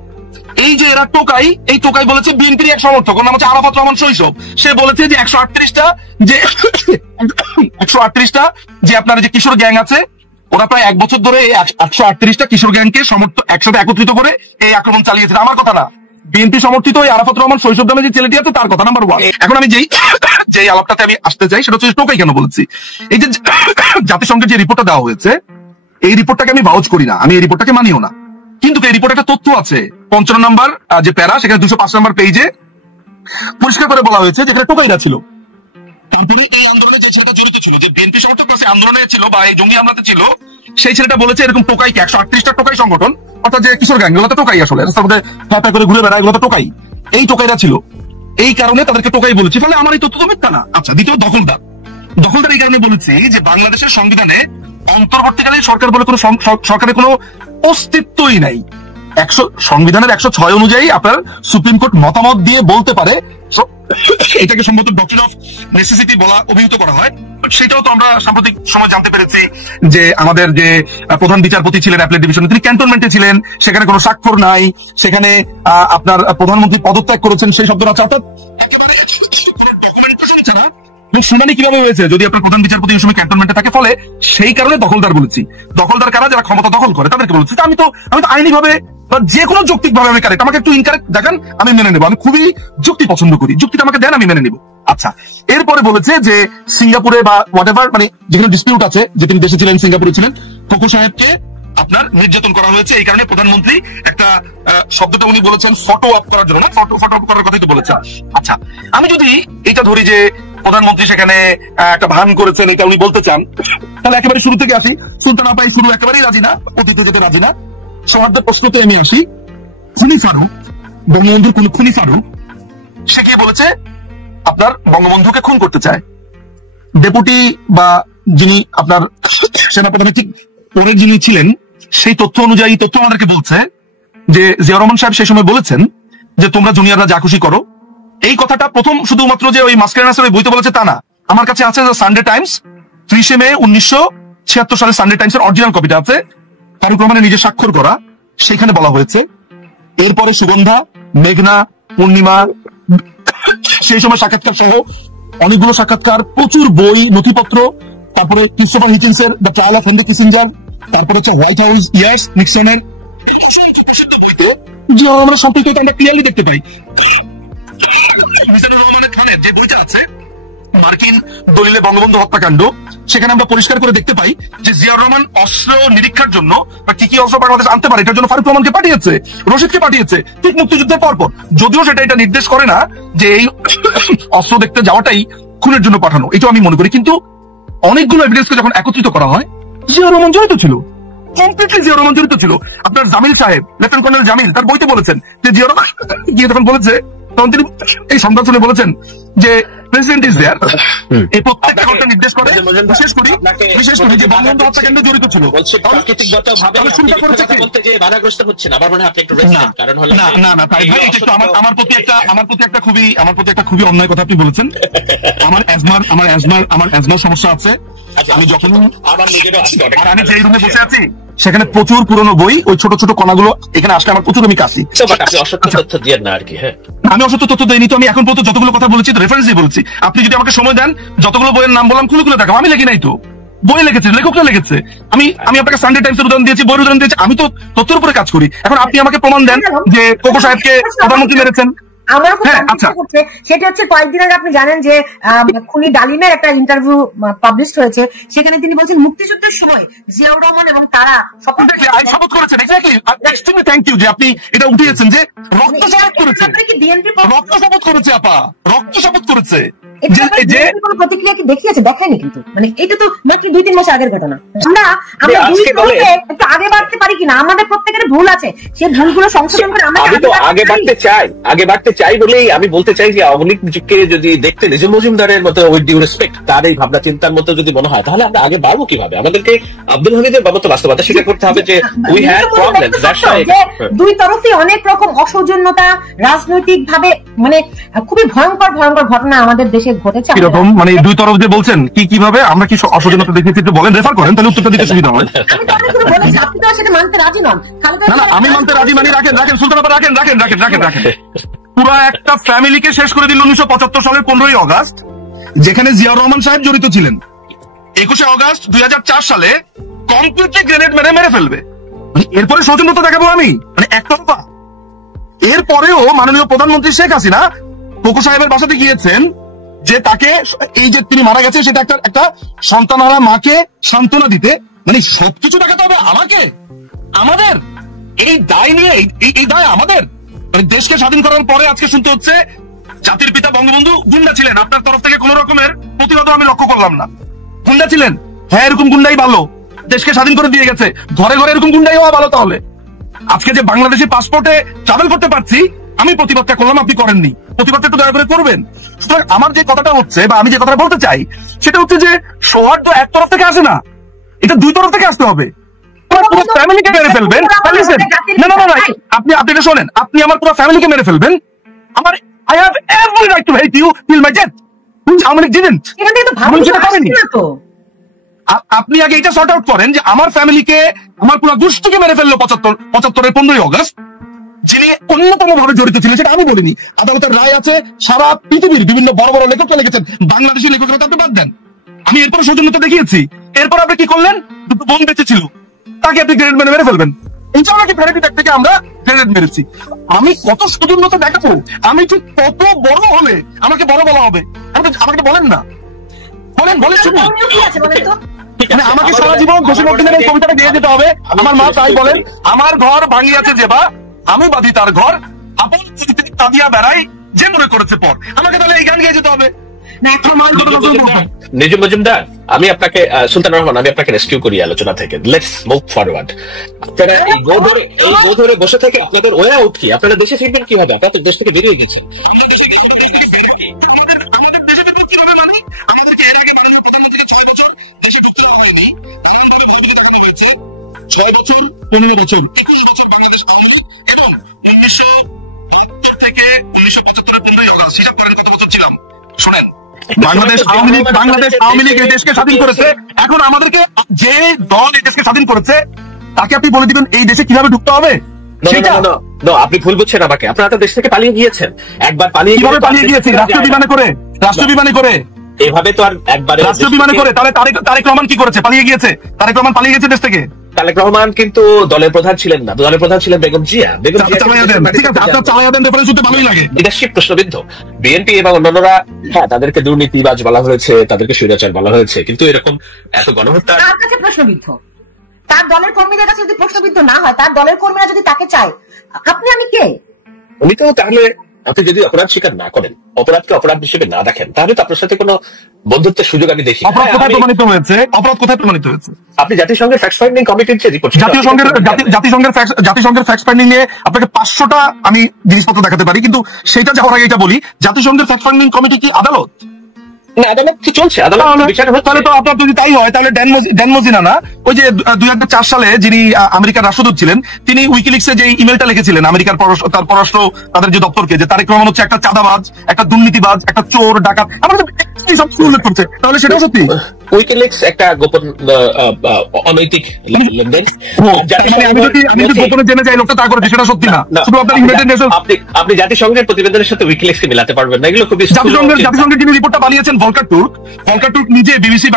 এই যে এরা টোকাই, এই টোকাই বলেছে বিএনপির এক সমর্থক, ওর নাম হচ্ছে আরাফাত রহমান শৈশব। সে বলেছে যে 138টা যে আপনার যে কিশোর গ্যাং আছে, ওরা প্রায় 1 বছর ধরে 138টা কিশোর গ্যাংকে একসাথে একত্রিত করে এই আক্রমণ চালিয়েছে। আমার কথা না, বিএনপি সমর্থিত ওই আরাফাত রহমান শৈশব নামে যে ছেলেটি আছে তার কথা, নাম্বার 1। এখন আমি যেই আলাপটাতে আমি আসতে চাই সেটা হচ্ছে টোকাই কেন বলছি। এই যে জাতিসংঘের যে রিপোর্টটা দেওয়া হয়েছে, এই রিপোর্টটাকে আমি ভাউচ করি না, আমি এই রিপোর্টটাকে মানিও না, কিন্তু এই রিপোর্টে একটা তথ্য আছে 55 নম্বর যে প্যারা, সেখানে 205 নম্বর পেজে পরিষ্কার করে বলা হয়েছে যেখানে টোকাইরা ছিল। তারপরে এই আন্দোলনে যে ছেলেটা জড়িত ছিল, যে বিএনপি সমর্থক আন্দোলনে ছিল বা এই জঙ্গি হামলাতে ছিল, সেই ছেলেটা বলেছে এরকম টোকাইকে 138টা টোকাই সংগঠন, অর্থাৎ যে কিশোর গ্যাং, এগুলো তো টোকাই, আসলে রাস্তার মধ্যে ফ্যাপা করে ঘুরে বেড়ায়, এগুলো তো টোকাই, এই টোকাইরা ছিল, এই কারণে তাদেরকে টোকাই বলেছি। ফলে আমার এই তথ্য তো মিথ্যা না। আচ্ছা, দ্বিতীয় দখলদার এই কারণে বলেছি যে বাংলাদেশের সংবিধানে অন্তর্বর্তীকালীন সরকার বলে কোনো সরকারের কোনো অস্তিত্বই নাই। সংবিধানের 106 অনুযায়ী আপনার সুপ্রিম কোর্ট মতামত দিয়ে বলতে পারে, এটাকে সম্ভবত ডক্ট্রিন অফ নেসেসিটি বলা অভিহিত করা হয়। সেটাও তো আমরা সাম্প্রতিক সময় জানতে পেরেছি যে আমাদের যে প্রধান বিচারপতি ছিলেন অ্যাপেলেট ডিভিশনে, তিনি ক্যান্টনমেন্টে ছিলেন, সেখানে কোনো স্বাক্ষর নাই, সেখানে আপনার প্রধানমন্ত্রী পদত্যাগ করেছেন সেই শব্দটা, অর্থাৎ একেবারে কোনো ডকুমেন্টেশন ছাড়া শুনানি কিভাবে হয়েছে যদি আপনার প্রধান বিচারপতি এই সময় ক্যান্টনমেন্টে থাকে। ফলে সেই কারণে দখলদার বলেছি। দখলদার কারা? যারা ক্ষমতা দখল করে তাদেরকে বলেছি। আমি তো আইনি ভাবে বা যে কোনো যৌক্তিক ভাবে আমি কারেক্ট, আমাকে একটু ইনকারেক্ট দেখান, আমি মেনে নেবো। আমি খুবই যুক্তি পছন্দ করি, যুক্তিটা আমাকে দেন, আমি মেনে নেবো। আচ্ছা, এরপরে বলেছে যে সিঙ্গাপুরে বা হোয়াট এভার, মানে যেখানে ডিসপিউট আছে, যে তিনি দেশে ছিলেন, সিঙ্গাপুরে ছিলেন, কোকো সাহেবকে আপনার নির্যাতন করা হয়েছে। এই কারণে প্রধানমন্ত্রী একটা শব্দটা উনি বলেছেন ফটো আপ করার জন্য, না ফটো আপ করার কথাই তো বলেছেন। আচ্ছা, আমি যদি এটা ধরি যে প্রধানমন্ত্রী সেখানে একটা ভান করেছেন, এটা উনি বলতে চান, তাহলে একেবারে শুরু থেকে আসি। সুলতান আপাই শুরু একেবারেই রাজি না, অতীতে যেতে রাজি না। সমাজের প্রশ্নতে আমি আসি। খুনি ফারুক, বঙ্গবন্ধুর কোন খুনি ফারুক, সে কি বলেছে আপনার বঙ্গবন্ধুকে খুন করতে চায়। ডেপুটি বা যিনি আপনার সেনাপ্রধানের ঠিক পরের যিনি ছিলেন, সেই তথ্য অনুযায়ী তথ্য আমাদেরকে বলছে যে জিয়াউর রহমান সাহেব সেই সময় বলেছেন যে তোমরা জুনিয়ররা যা খুশি করো। এই কথাটা প্রথম শুধুমাত্র যে ওই মাস্কারেনাসের ওই বইতে বলেছে তা না, আমার কাছে আছে সানডে টাইমস 30 মে 1976 সালে সানডে টাইমস এর অরিজিনাল কপিটা আছে, ফারুক রহমানের নিজে স্বাক্ষর করা। সেখানে বলা হয়েছে এরপরে সুগন্ধা, মেঘনা, পূর্ণিমা, সেই সময় সাক্ষাৎকার সহ অনেকগুলো সাক্ষাৎকার, প্রচুর বই, নথিপত্র, তারপরে ক্রিস্টোফার হিকিন্সের the trial of Henry Kissinger, তারপরে হচ্ছে হোয়াইট হাউস ইয়ার্স নিক্সনের, যে আমরা সম্পৃক্ত আমরা ক্লিয়ারলি দেখতে পাই। মিজানুর রহমানের খানের যে বইটা আছে মার্কিন দলিলে বঙ্গবন্ধু হত্যাকাণ্ড, সেখানে আমরা পরিষ্কার করে দেখতে পাই যে জিয়াউর রহমান অস্ত্র নিরীক্ষার জন্য বা কি কি অস্ত্র বাংলাদেশ আনতে পারে এটার জন্য ফারুক রহমানকে পাঠিয়েছে, রশিদকে পাঠিয়েছে, ঠিক মুক্তিযুদ্ধের পরপর। যদিও সেটা এটা নির্দেশ করে না যে এই অস্ত্র দেখতে যাওয়াটাই খুনের জন্য পাঠানো, এটাও আমি মনে করি। কিন্তু অনেকগুলো এভিডেন্সকে যখন একত্রিত করা হয়, জিয়াউর রহমান জড়িত ছিল, কমপ্লিটলি জিয়াউর রহমান জড়িত ছিল। আপনার জামিল সাহেব, লেফটেন্যান্ট কর্নেল জামিল, তার বইতে বলেছেন যে জিয়াউর রহমান গিয়ে তখন বলেছে, তখন তিনি এই সংবাদ শুনে বলেছেন যে প্রেসিডেন্ট ইজ দেয়ার, এই প্রত্যেকটা ঘটনা নির্দেশ করে। বিশেষ করি যে বঙ্গবন্ধু হত্যাকাণ্ডে জড়িত ছিল। প্রাকৃতিকগতভাবে আপনি মিথ্যা কথা বলতে যে বাধাগ্রস্ত হচ্ছেন, আমার মনে হয় আপনি একটু রেস্ট নিন। কারণ হলো না তাই ভাই, এটা একটু আমার প্রতি একটা খুবই অন্যায় কথা আপনি বলেছেন। আমার অ্যাজমার সমস্যা আছে। আমি যখন আমার নিজেরও আর আমি যে রুমে বসে আছি সেখানে প্রচুর পুরনো বই, ওই ছোট ছোট কণাগুলো এখানে আসলে আমার প্রচুর আমি কাশি। আপনি অসত্য তথ্য দিয়েন না আর কি। হ্যাঁ, আমি অসত্য তথ্য দেইনি তো। আমি এখন পর্যন্ত যতগুলো কথা বলেছি রেফারেন্স দিয়ে বলছি। আপনি যদি আমাকে সময় দেন, যতগুলো বইয়ের নাম বললাম খুলে দেখাবো। আমি লিখি নাই তো, বই লিখেছে, লেখকরা লিখেছে। আমি আপনাকে সানডে টাইমসের উদাহরণ দিয়েছি, বইয়ের উদাহরণ দিয়েছি। আমি তো তথ্যের উপরে কাজ করি। এখন আপনি আমাকে প্রমাণ দেন যে কোকো সাহেবকে প্রধানমন্ত্রী মেরেছেন। আমার করছে সেটা হচ্ছে কয়েকদিন আগে আপনি জানেন যে খুনি ডালিমের একটা ইন্টারভিউ পাবলিশ হয়েছে। সেখানে তিনি বলছেন মুক্তিযুদ্ধের সময় জিয়াউর রহমান এবং তারা শপথ করেছেন। এক্সট্রিমলি থ্যাংক ইউ যে আপনি এটা উঠিয়েছেন যে রক্ত শপথ করেছে। রক্ত শপথ করেছে আপা, রক্ত শপথ করেছে। প্রতিক্রিয়া কি দেখিয়েছে? দেখায়নি কিন্তু। মানে এটা তো মাত্র 2-3 মাস আগের ঘটনা। আমরা একটু আগে বাড়তে পারি কিনা? আমাদের প্রত্যেকের ভুল আছে, সেই ভুলগুলো সংশোধন করে আমরা আগে বাড়তে চাই বলেই আমি বলতে চাই যে আওয়ামী লীগকে যদি দেখতে নিজাম মজুমদারের মতো উইথ ডিউ রেসপেক্ট তার এই ভাবনা চিন্তার মতো যদি মনে হয়, তাহলে আমরা আগে বাড়বো কিভাবে? আমাদেরকে আব্দুল হামিদের বাবদ বাস্তবতা স্বীকার করতে হবে যে উই হ্যাড প্রবলেম। দুই তরফে অনেক রকম অসৌজন্যতা, রাজনৈতিক ভাবে মানে খুবই ভয়ঙ্কর ঘটনা আমাদের দেশে ঘটেছে। কিরকম মানে দুই তরফ যে বলছেন কিভাবে আমরা কি অসৌজন্যতা দেখেছি একটু বলেন, রেফার করেন, তাহলে উত্তরটা দিতে সুবিধা হয়। আপনি তো সেটা মানতে রাজি নন। না আমি মানতে রাজি মানি। রাখেন সুলতান আপা, রাখেন। পুরো একটা ফ্যামিলিকে শেষ করে দিল 1975 সালের 15ই অগাস্ট, যেখানে জিয়াউর রহমান সাহেব জড়িত ছিলেন। 21শে অগাস্ট 2004 সালে কমপ্লিটলি গ্রেনেড মেরে ফেলবে। এরপরে সৌজন্যতা দেখাবো আমি, মানে একতরফা। এরপরেও মাননীয় প্রধানমন্ত্রী শেখ হাসিনা কোকো সাহেবের বাসাতে গিয়েছেন যে তাকে এই যে তিনি মারা গেছে সেটা একটা সন্তানহারা মাকে সান্ত্বনা দিতে। মানে সবকিছু দেখাতে হবে আমাদের এই দায় নিয়ে, এই দায় আমাদের। মানে দেশকে স্বাধীন করার পরে আজকে শুনতে হচ্ছে জাতির পিতা বঙ্গবন্ধু গুন্ডা ছিলেন। আপনার তরফ থেকে কোন রকমের প্রতিবাদ আমি লক্ষ্য করলাম না। গুন্ডা ছিলেন, হ্যাঁ, এরকম গুন্ডাই ভালো, দেশকে স্বাধীন করে দিয়ে গেছে। ঘরে ঘরে এরকম গুন্ডাই হওয়া ভালো। তাহলে আজকে যে বাংলাদেশি পাসপোর্টে ট্রাভেল করতে পারছি, আমি প্রতিবাদটা করলাম, আপনি করেননি। প্রতিবাদটা একটু দয়া করে করবেন। সুতরাং আমার যে কথাটা হচ্ছে বা আমি যে কথাটা বলতে চাই সেটা হচ্ছে যে সৌহার্দ্য এক তরফ থেকে আসে না, এটা দুই তরফ থেকে আসতে হবে। পুরো ফ্যামিলিকে মেরে ফেলবেন, আপনি এটা শোনেন, আপনি আমার পুরো ফ্যামিলিকে মেরে ফেলবেন। আমার I have every right to hate you till my death. How many didn't? আপনি আগে এটা সর্ট আউট করেন যে আমার ফ্যামিলিকে, আমার পুরো গোষ্ঠীকে মেরে ফেললো 75-এর 15ই অগাস্ট, যিনি অন্যতম ভাবে জড়িত ছিলেন। সেটা আমি বলিনি, আদালতের রায় আছে। সারা পৃথিবীর বিভিন্ন বড় বড় লেখকরা লিখেছেন, বাংলাদেশি লেখকরা আপনি বাদ দেন। আমি এরপরে সৌজন্যতা দেখিয়েছি। এরপর আপনি কি করলেন? দুটো বোন বেঁচে ছিল, তাকে আপনি গ্রেনেড মেরে ফেলবেন। ইনশাআল্লাহ কি ভ্যানিটি ব্যাগ থেকে আমরা গ্রেনেড মেরেছি। আমি কত সৌজন্যতা দেখাবো? আমি ঠিক কত বড় হলে আমাকে বড় বলা হবে? আমাকে বলেন না, বলেন শুনুন। মানে আমাকে সারা জীবন জসীমউদ্দিনের এই কবিতাটা গেয়ে যেতে হবে? আমার মা তাই বলেন, আমার ঘর ভাঙিয়াছে যে বা আমি বাঁধি তার ঘর, আপন যদি তিনি কাঁদিয়া বেড়াই যে মনে করেছে পর। আমাকে তাহলে এই গান গেয়ে যেতে হবে? নিজাম মজুমদার, আমি আপনাকে সুলতান রহমান, আমি আপনাকে রেস্কিউ করি আলোচনা থেকে। Let's move forward. আপনারা এই গো ধরে বসে থেকে আপনাদের ওয়ে আউট কি? আপনারা দেশে ফিরবেন কিভাবে? আপনারা তো দেশ থেকে বেরিয়ে গেছে। বাংলাদেশ আওয়ামী লীগ এই দেশকে স্বাধীন করেছে। এখন আমাদেরকে যে দল এই দেশকে স্বাধীন করেছে তাকে আপনি বলে দিবেন এই দেশে কিভাবে ঢুকতে হবে? আপনি ভুল বুঝছেন আমাকে। আপনারা তো দেশ থেকে পালিয়ে গিয়েছেন। একবার কিভাবে পালিয়ে গিয়েছি? রাষ্ট্রীয় বিমানে করে। এভাবে তো আর একবারে রাষ্ট্রীয় বিমানে করে। তাহলে তারেক রহমান কি করেছে? পালিয়ে গিয়েছে। তারেক রহমান পালিয়ে গেছে দেশ থেকে। তারেক রহমান কিন্তু দলের প্রধান ছিলেন না, দলের প্রধান ছিলেন বেগম জিয়া। লিডারশিপ প্রশ্নবিদ্ধ। বিএনপি এবং অন্যান্যরা, হ্যাঁ, তাদেরকে দুর্নীতিবাজ বলা হয়েছে, তাদেরকে স্বৈরাচার বলা হয়েছে, কিন্তু এরকম এত গণহত্যা প্রশ্নবিদ্ধ। তার দলের কর্মীদের কাছে যদি প্রশ্নবিদ্ধ না হয়, তার দলের কর্মীরা যদি তাকে চায়, আমি কে? উনি তো তাহলে, আপনি যদি অপরাধ স্বীকার না করেন, অপরাধকে অপরাধ হিসেবে না দেখেন, তাহলে তো আপনার সাথে কোনো বন্ধুত্বের সুযোগ আমি দেখি। অপরাধ কোথায় প্রমাণিত হয়েছে? আপনি জাতিসংঘের ফ্যাক্ট ফাইন্ডিং কমিটির যে রিপোর্ট, জাতিসংঘের ফ্যাক্ট ফাইন্ডিং নিয়ে আপনাকে 500টা আমি জিনিসপত্র দেখাতে পারি, কিন্তু সেটা যাওয়ার আগে এটা বলি, জাতিসংঘের ফ্যাক্ট ফাইন্ডিং কমিটি কি আদালত? না, আদালত তো চলছে, আদালত বিচার হচ্ছে। তাহলে তো আপনার যদি তাই হয় তাহলে ড্যান মজিনা না, ওই যে 2004 সালে যিনি আমেরিকার রাষ্ট্রদূত ছিলেন, তিনি উইকিলিক্সে যে ইমেলটা লিখেছিলেন আমেরিকার তার পররাষ্ট্র তাদের যে দপ্তরকে, যে তারেক রহমান হচ্ছে একটা চাঁদাবাজ, একটা দুর্নীতিবাজ, একটা চোর ডাকাত, আমরা সব উল্লেখ করছে, তাহলে সেটাও সত্যি? উইকিলিক্স একটা গোপন অনৈতিক লেনদেন। আমি যদি গোপনে জেনে যাই লোকটা তা করেছে, সেটা সত্যি না। শুধু আপনার ইউনাইটেড নেশন, আপনি জাতিসংঘের প্রতিবেদনের সাথে উইকিলিক্সকে মিলাতে পারবেন না, এগুলো খুবই জাতিসংঘের যিনি রিপোর্টটা বানিয়েছেন ভলকার টুর্ক নিজে বিবিসি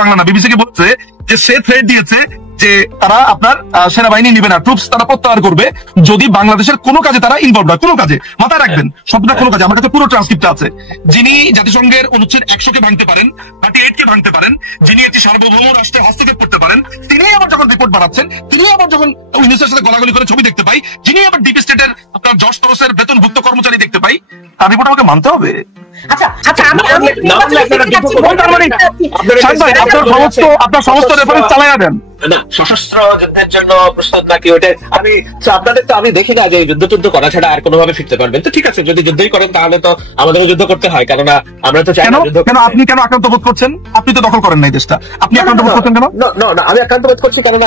বাংলা না বিবিসি কে বলছে যে সে থ্রেট দিয়েছে যে তারা আপনার সেনাবাহিনী নিবে না, ট্রুপস তারা প্রত্যাহার করবে যদি বাংলাদেশের কোনো কাজে তারা ইনভলভ হয়। কোনো কাজে, মাথায় রাখবেন শব্দটা কোনো কাজে। আমার কাছে পুরো ট্রান্সক্রিপ্ট আছে। যিনি জাতিসংঘের অনুচ্ছেদ 100 কে ভাঙতে পারেন, 38 কে ভাঙতে পারেন, যিনি একটি সার্বভৌম রাষ্ট্রে হস্তক্ষেপ করতে পারেন, তিনি আবার যখন রিপোর্ট বানাচ্ছেন, তিনি আবার যখন ইউনিসেফের সাথে গলাগলি করে ছবি দেখতে পাই, যিনি আবার ডিপ স্টেটের আপনার জর্জ সোরসের বেতনভুক্ত কর্মচারী দেখতে পাই, তার রিপোর্ট আমাকে মানতে হবে। আপনার সমস্ত রেফারেন্স চালাইয়া দেন। না, সশস্ত্র যুদ্ধের জন্য প্রস্তাব নাকি ওটা আমি আপনাদের তো আমি দেখি না যে যুদ্ধ করা ছাড়া আর কোনোভাবে ফিরতে পারবেন। তো ঠিক আছে, যদি যুদ্ধই করেন তাহলে তো আমাদেরও যুদ্ধ করতে হয়, কেননা আমরা তো চাই না যুদ্ধ। কেন আপনি কেন আক্রান্ত বোধ করছেন? আপনি তো দখল করেন নাই দেশটা, আপনি আক্রান্ত বোধ করছেন কেন? না, আমি আক্রান্ত বোধ করছি কারণ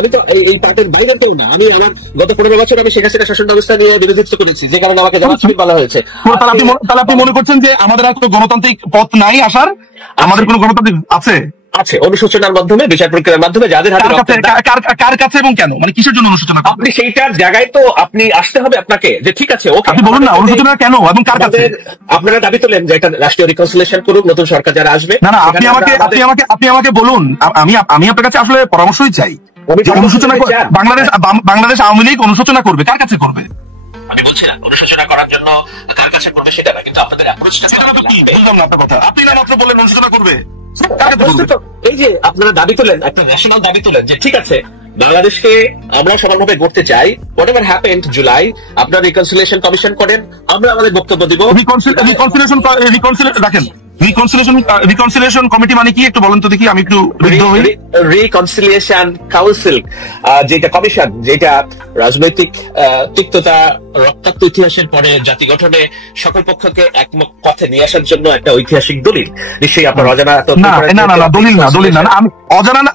আমি তো এই পার্টির বাইরের কেউ না। আমি আমার গত 15 বছর আমি শেখ হাসিনা শাসন ব্যবস্থা নিয়ে বিরোধিতা করেছি, যে কারণে আমাকে জামাত শিবির বলা হয়েছে। তাহলে আপনি মনে করছেন যে আমাদের আর কোনো গণতান্ত্রিক পথ নাই আসার? আমাদের কোনো গণতান্ত্রিক আছে? অনুশোচনার মাধ্যমে, বিচার প্রক্রিয়ার মাধ্যমে, যাদের হাতে কার কাছে এবং কেন, মানে কিসের জন্য অনুশোচনা? আপনি সেইটার জায়গায় তো আপনি আসতে হবে আপনাকে, যে ঠিক আছে ওকে আপনি বলুন না অনুশোচনা কেন এবং কার কাছে? আপনারা দাবি তোলেন যে একটা রাষ্ট্রীয় রিকনসিলিয়েশন করুক নতুন সরকার যারা আসবে। না, আপনি আমাকে বলুন, আমি আপনার কাছে আসলে পরামর্শই চাই। অনুশোচনা বাংলাদেশ আওয়ামী লীগ অনুশোচনা করবে, কার কাছে করবে? আমি বলছি না অনুশোচনা করার জন্য কার কাছে করবে সেটা না, কিন্তু আপনাদের অ্যাপ্রোচটা বুঝলাম না আপনার কথা। আপনি না মাত্র বললেন অনুশোচনা করবে, এই যে আপনারা দাবি তোলেন, একটা ন্যাশনাল দাবি তোলেন যে ঠিক আছে বাংলাদেশকে আমরা সমানভাবে গড়তে চাই, হোয়াট এভার হ্যাপেন্ড জুলাই আপনারা রিকনসিলিয়েশন কমিশন করেন, আমরা আমাদের বক্তব্য দিব। রিকনসিলিয়েশন কমিটি মানে কি একটু বলেন তো দেখি, আমি একটু রিকনসিলিয়েশন কাউন্সিল, যেটা কমিশন, যেটা রাজনৈতিক তিক্ততা রক্তাক্ত ইতিহাসের পরে জাতি গঠনে সকল পক্ষকে এক পথে নিয়ে আসার জন্য একটা ঐতিহাসিক দলিল। নিশ্চয়ই আপনার অজানা দলিল না আমি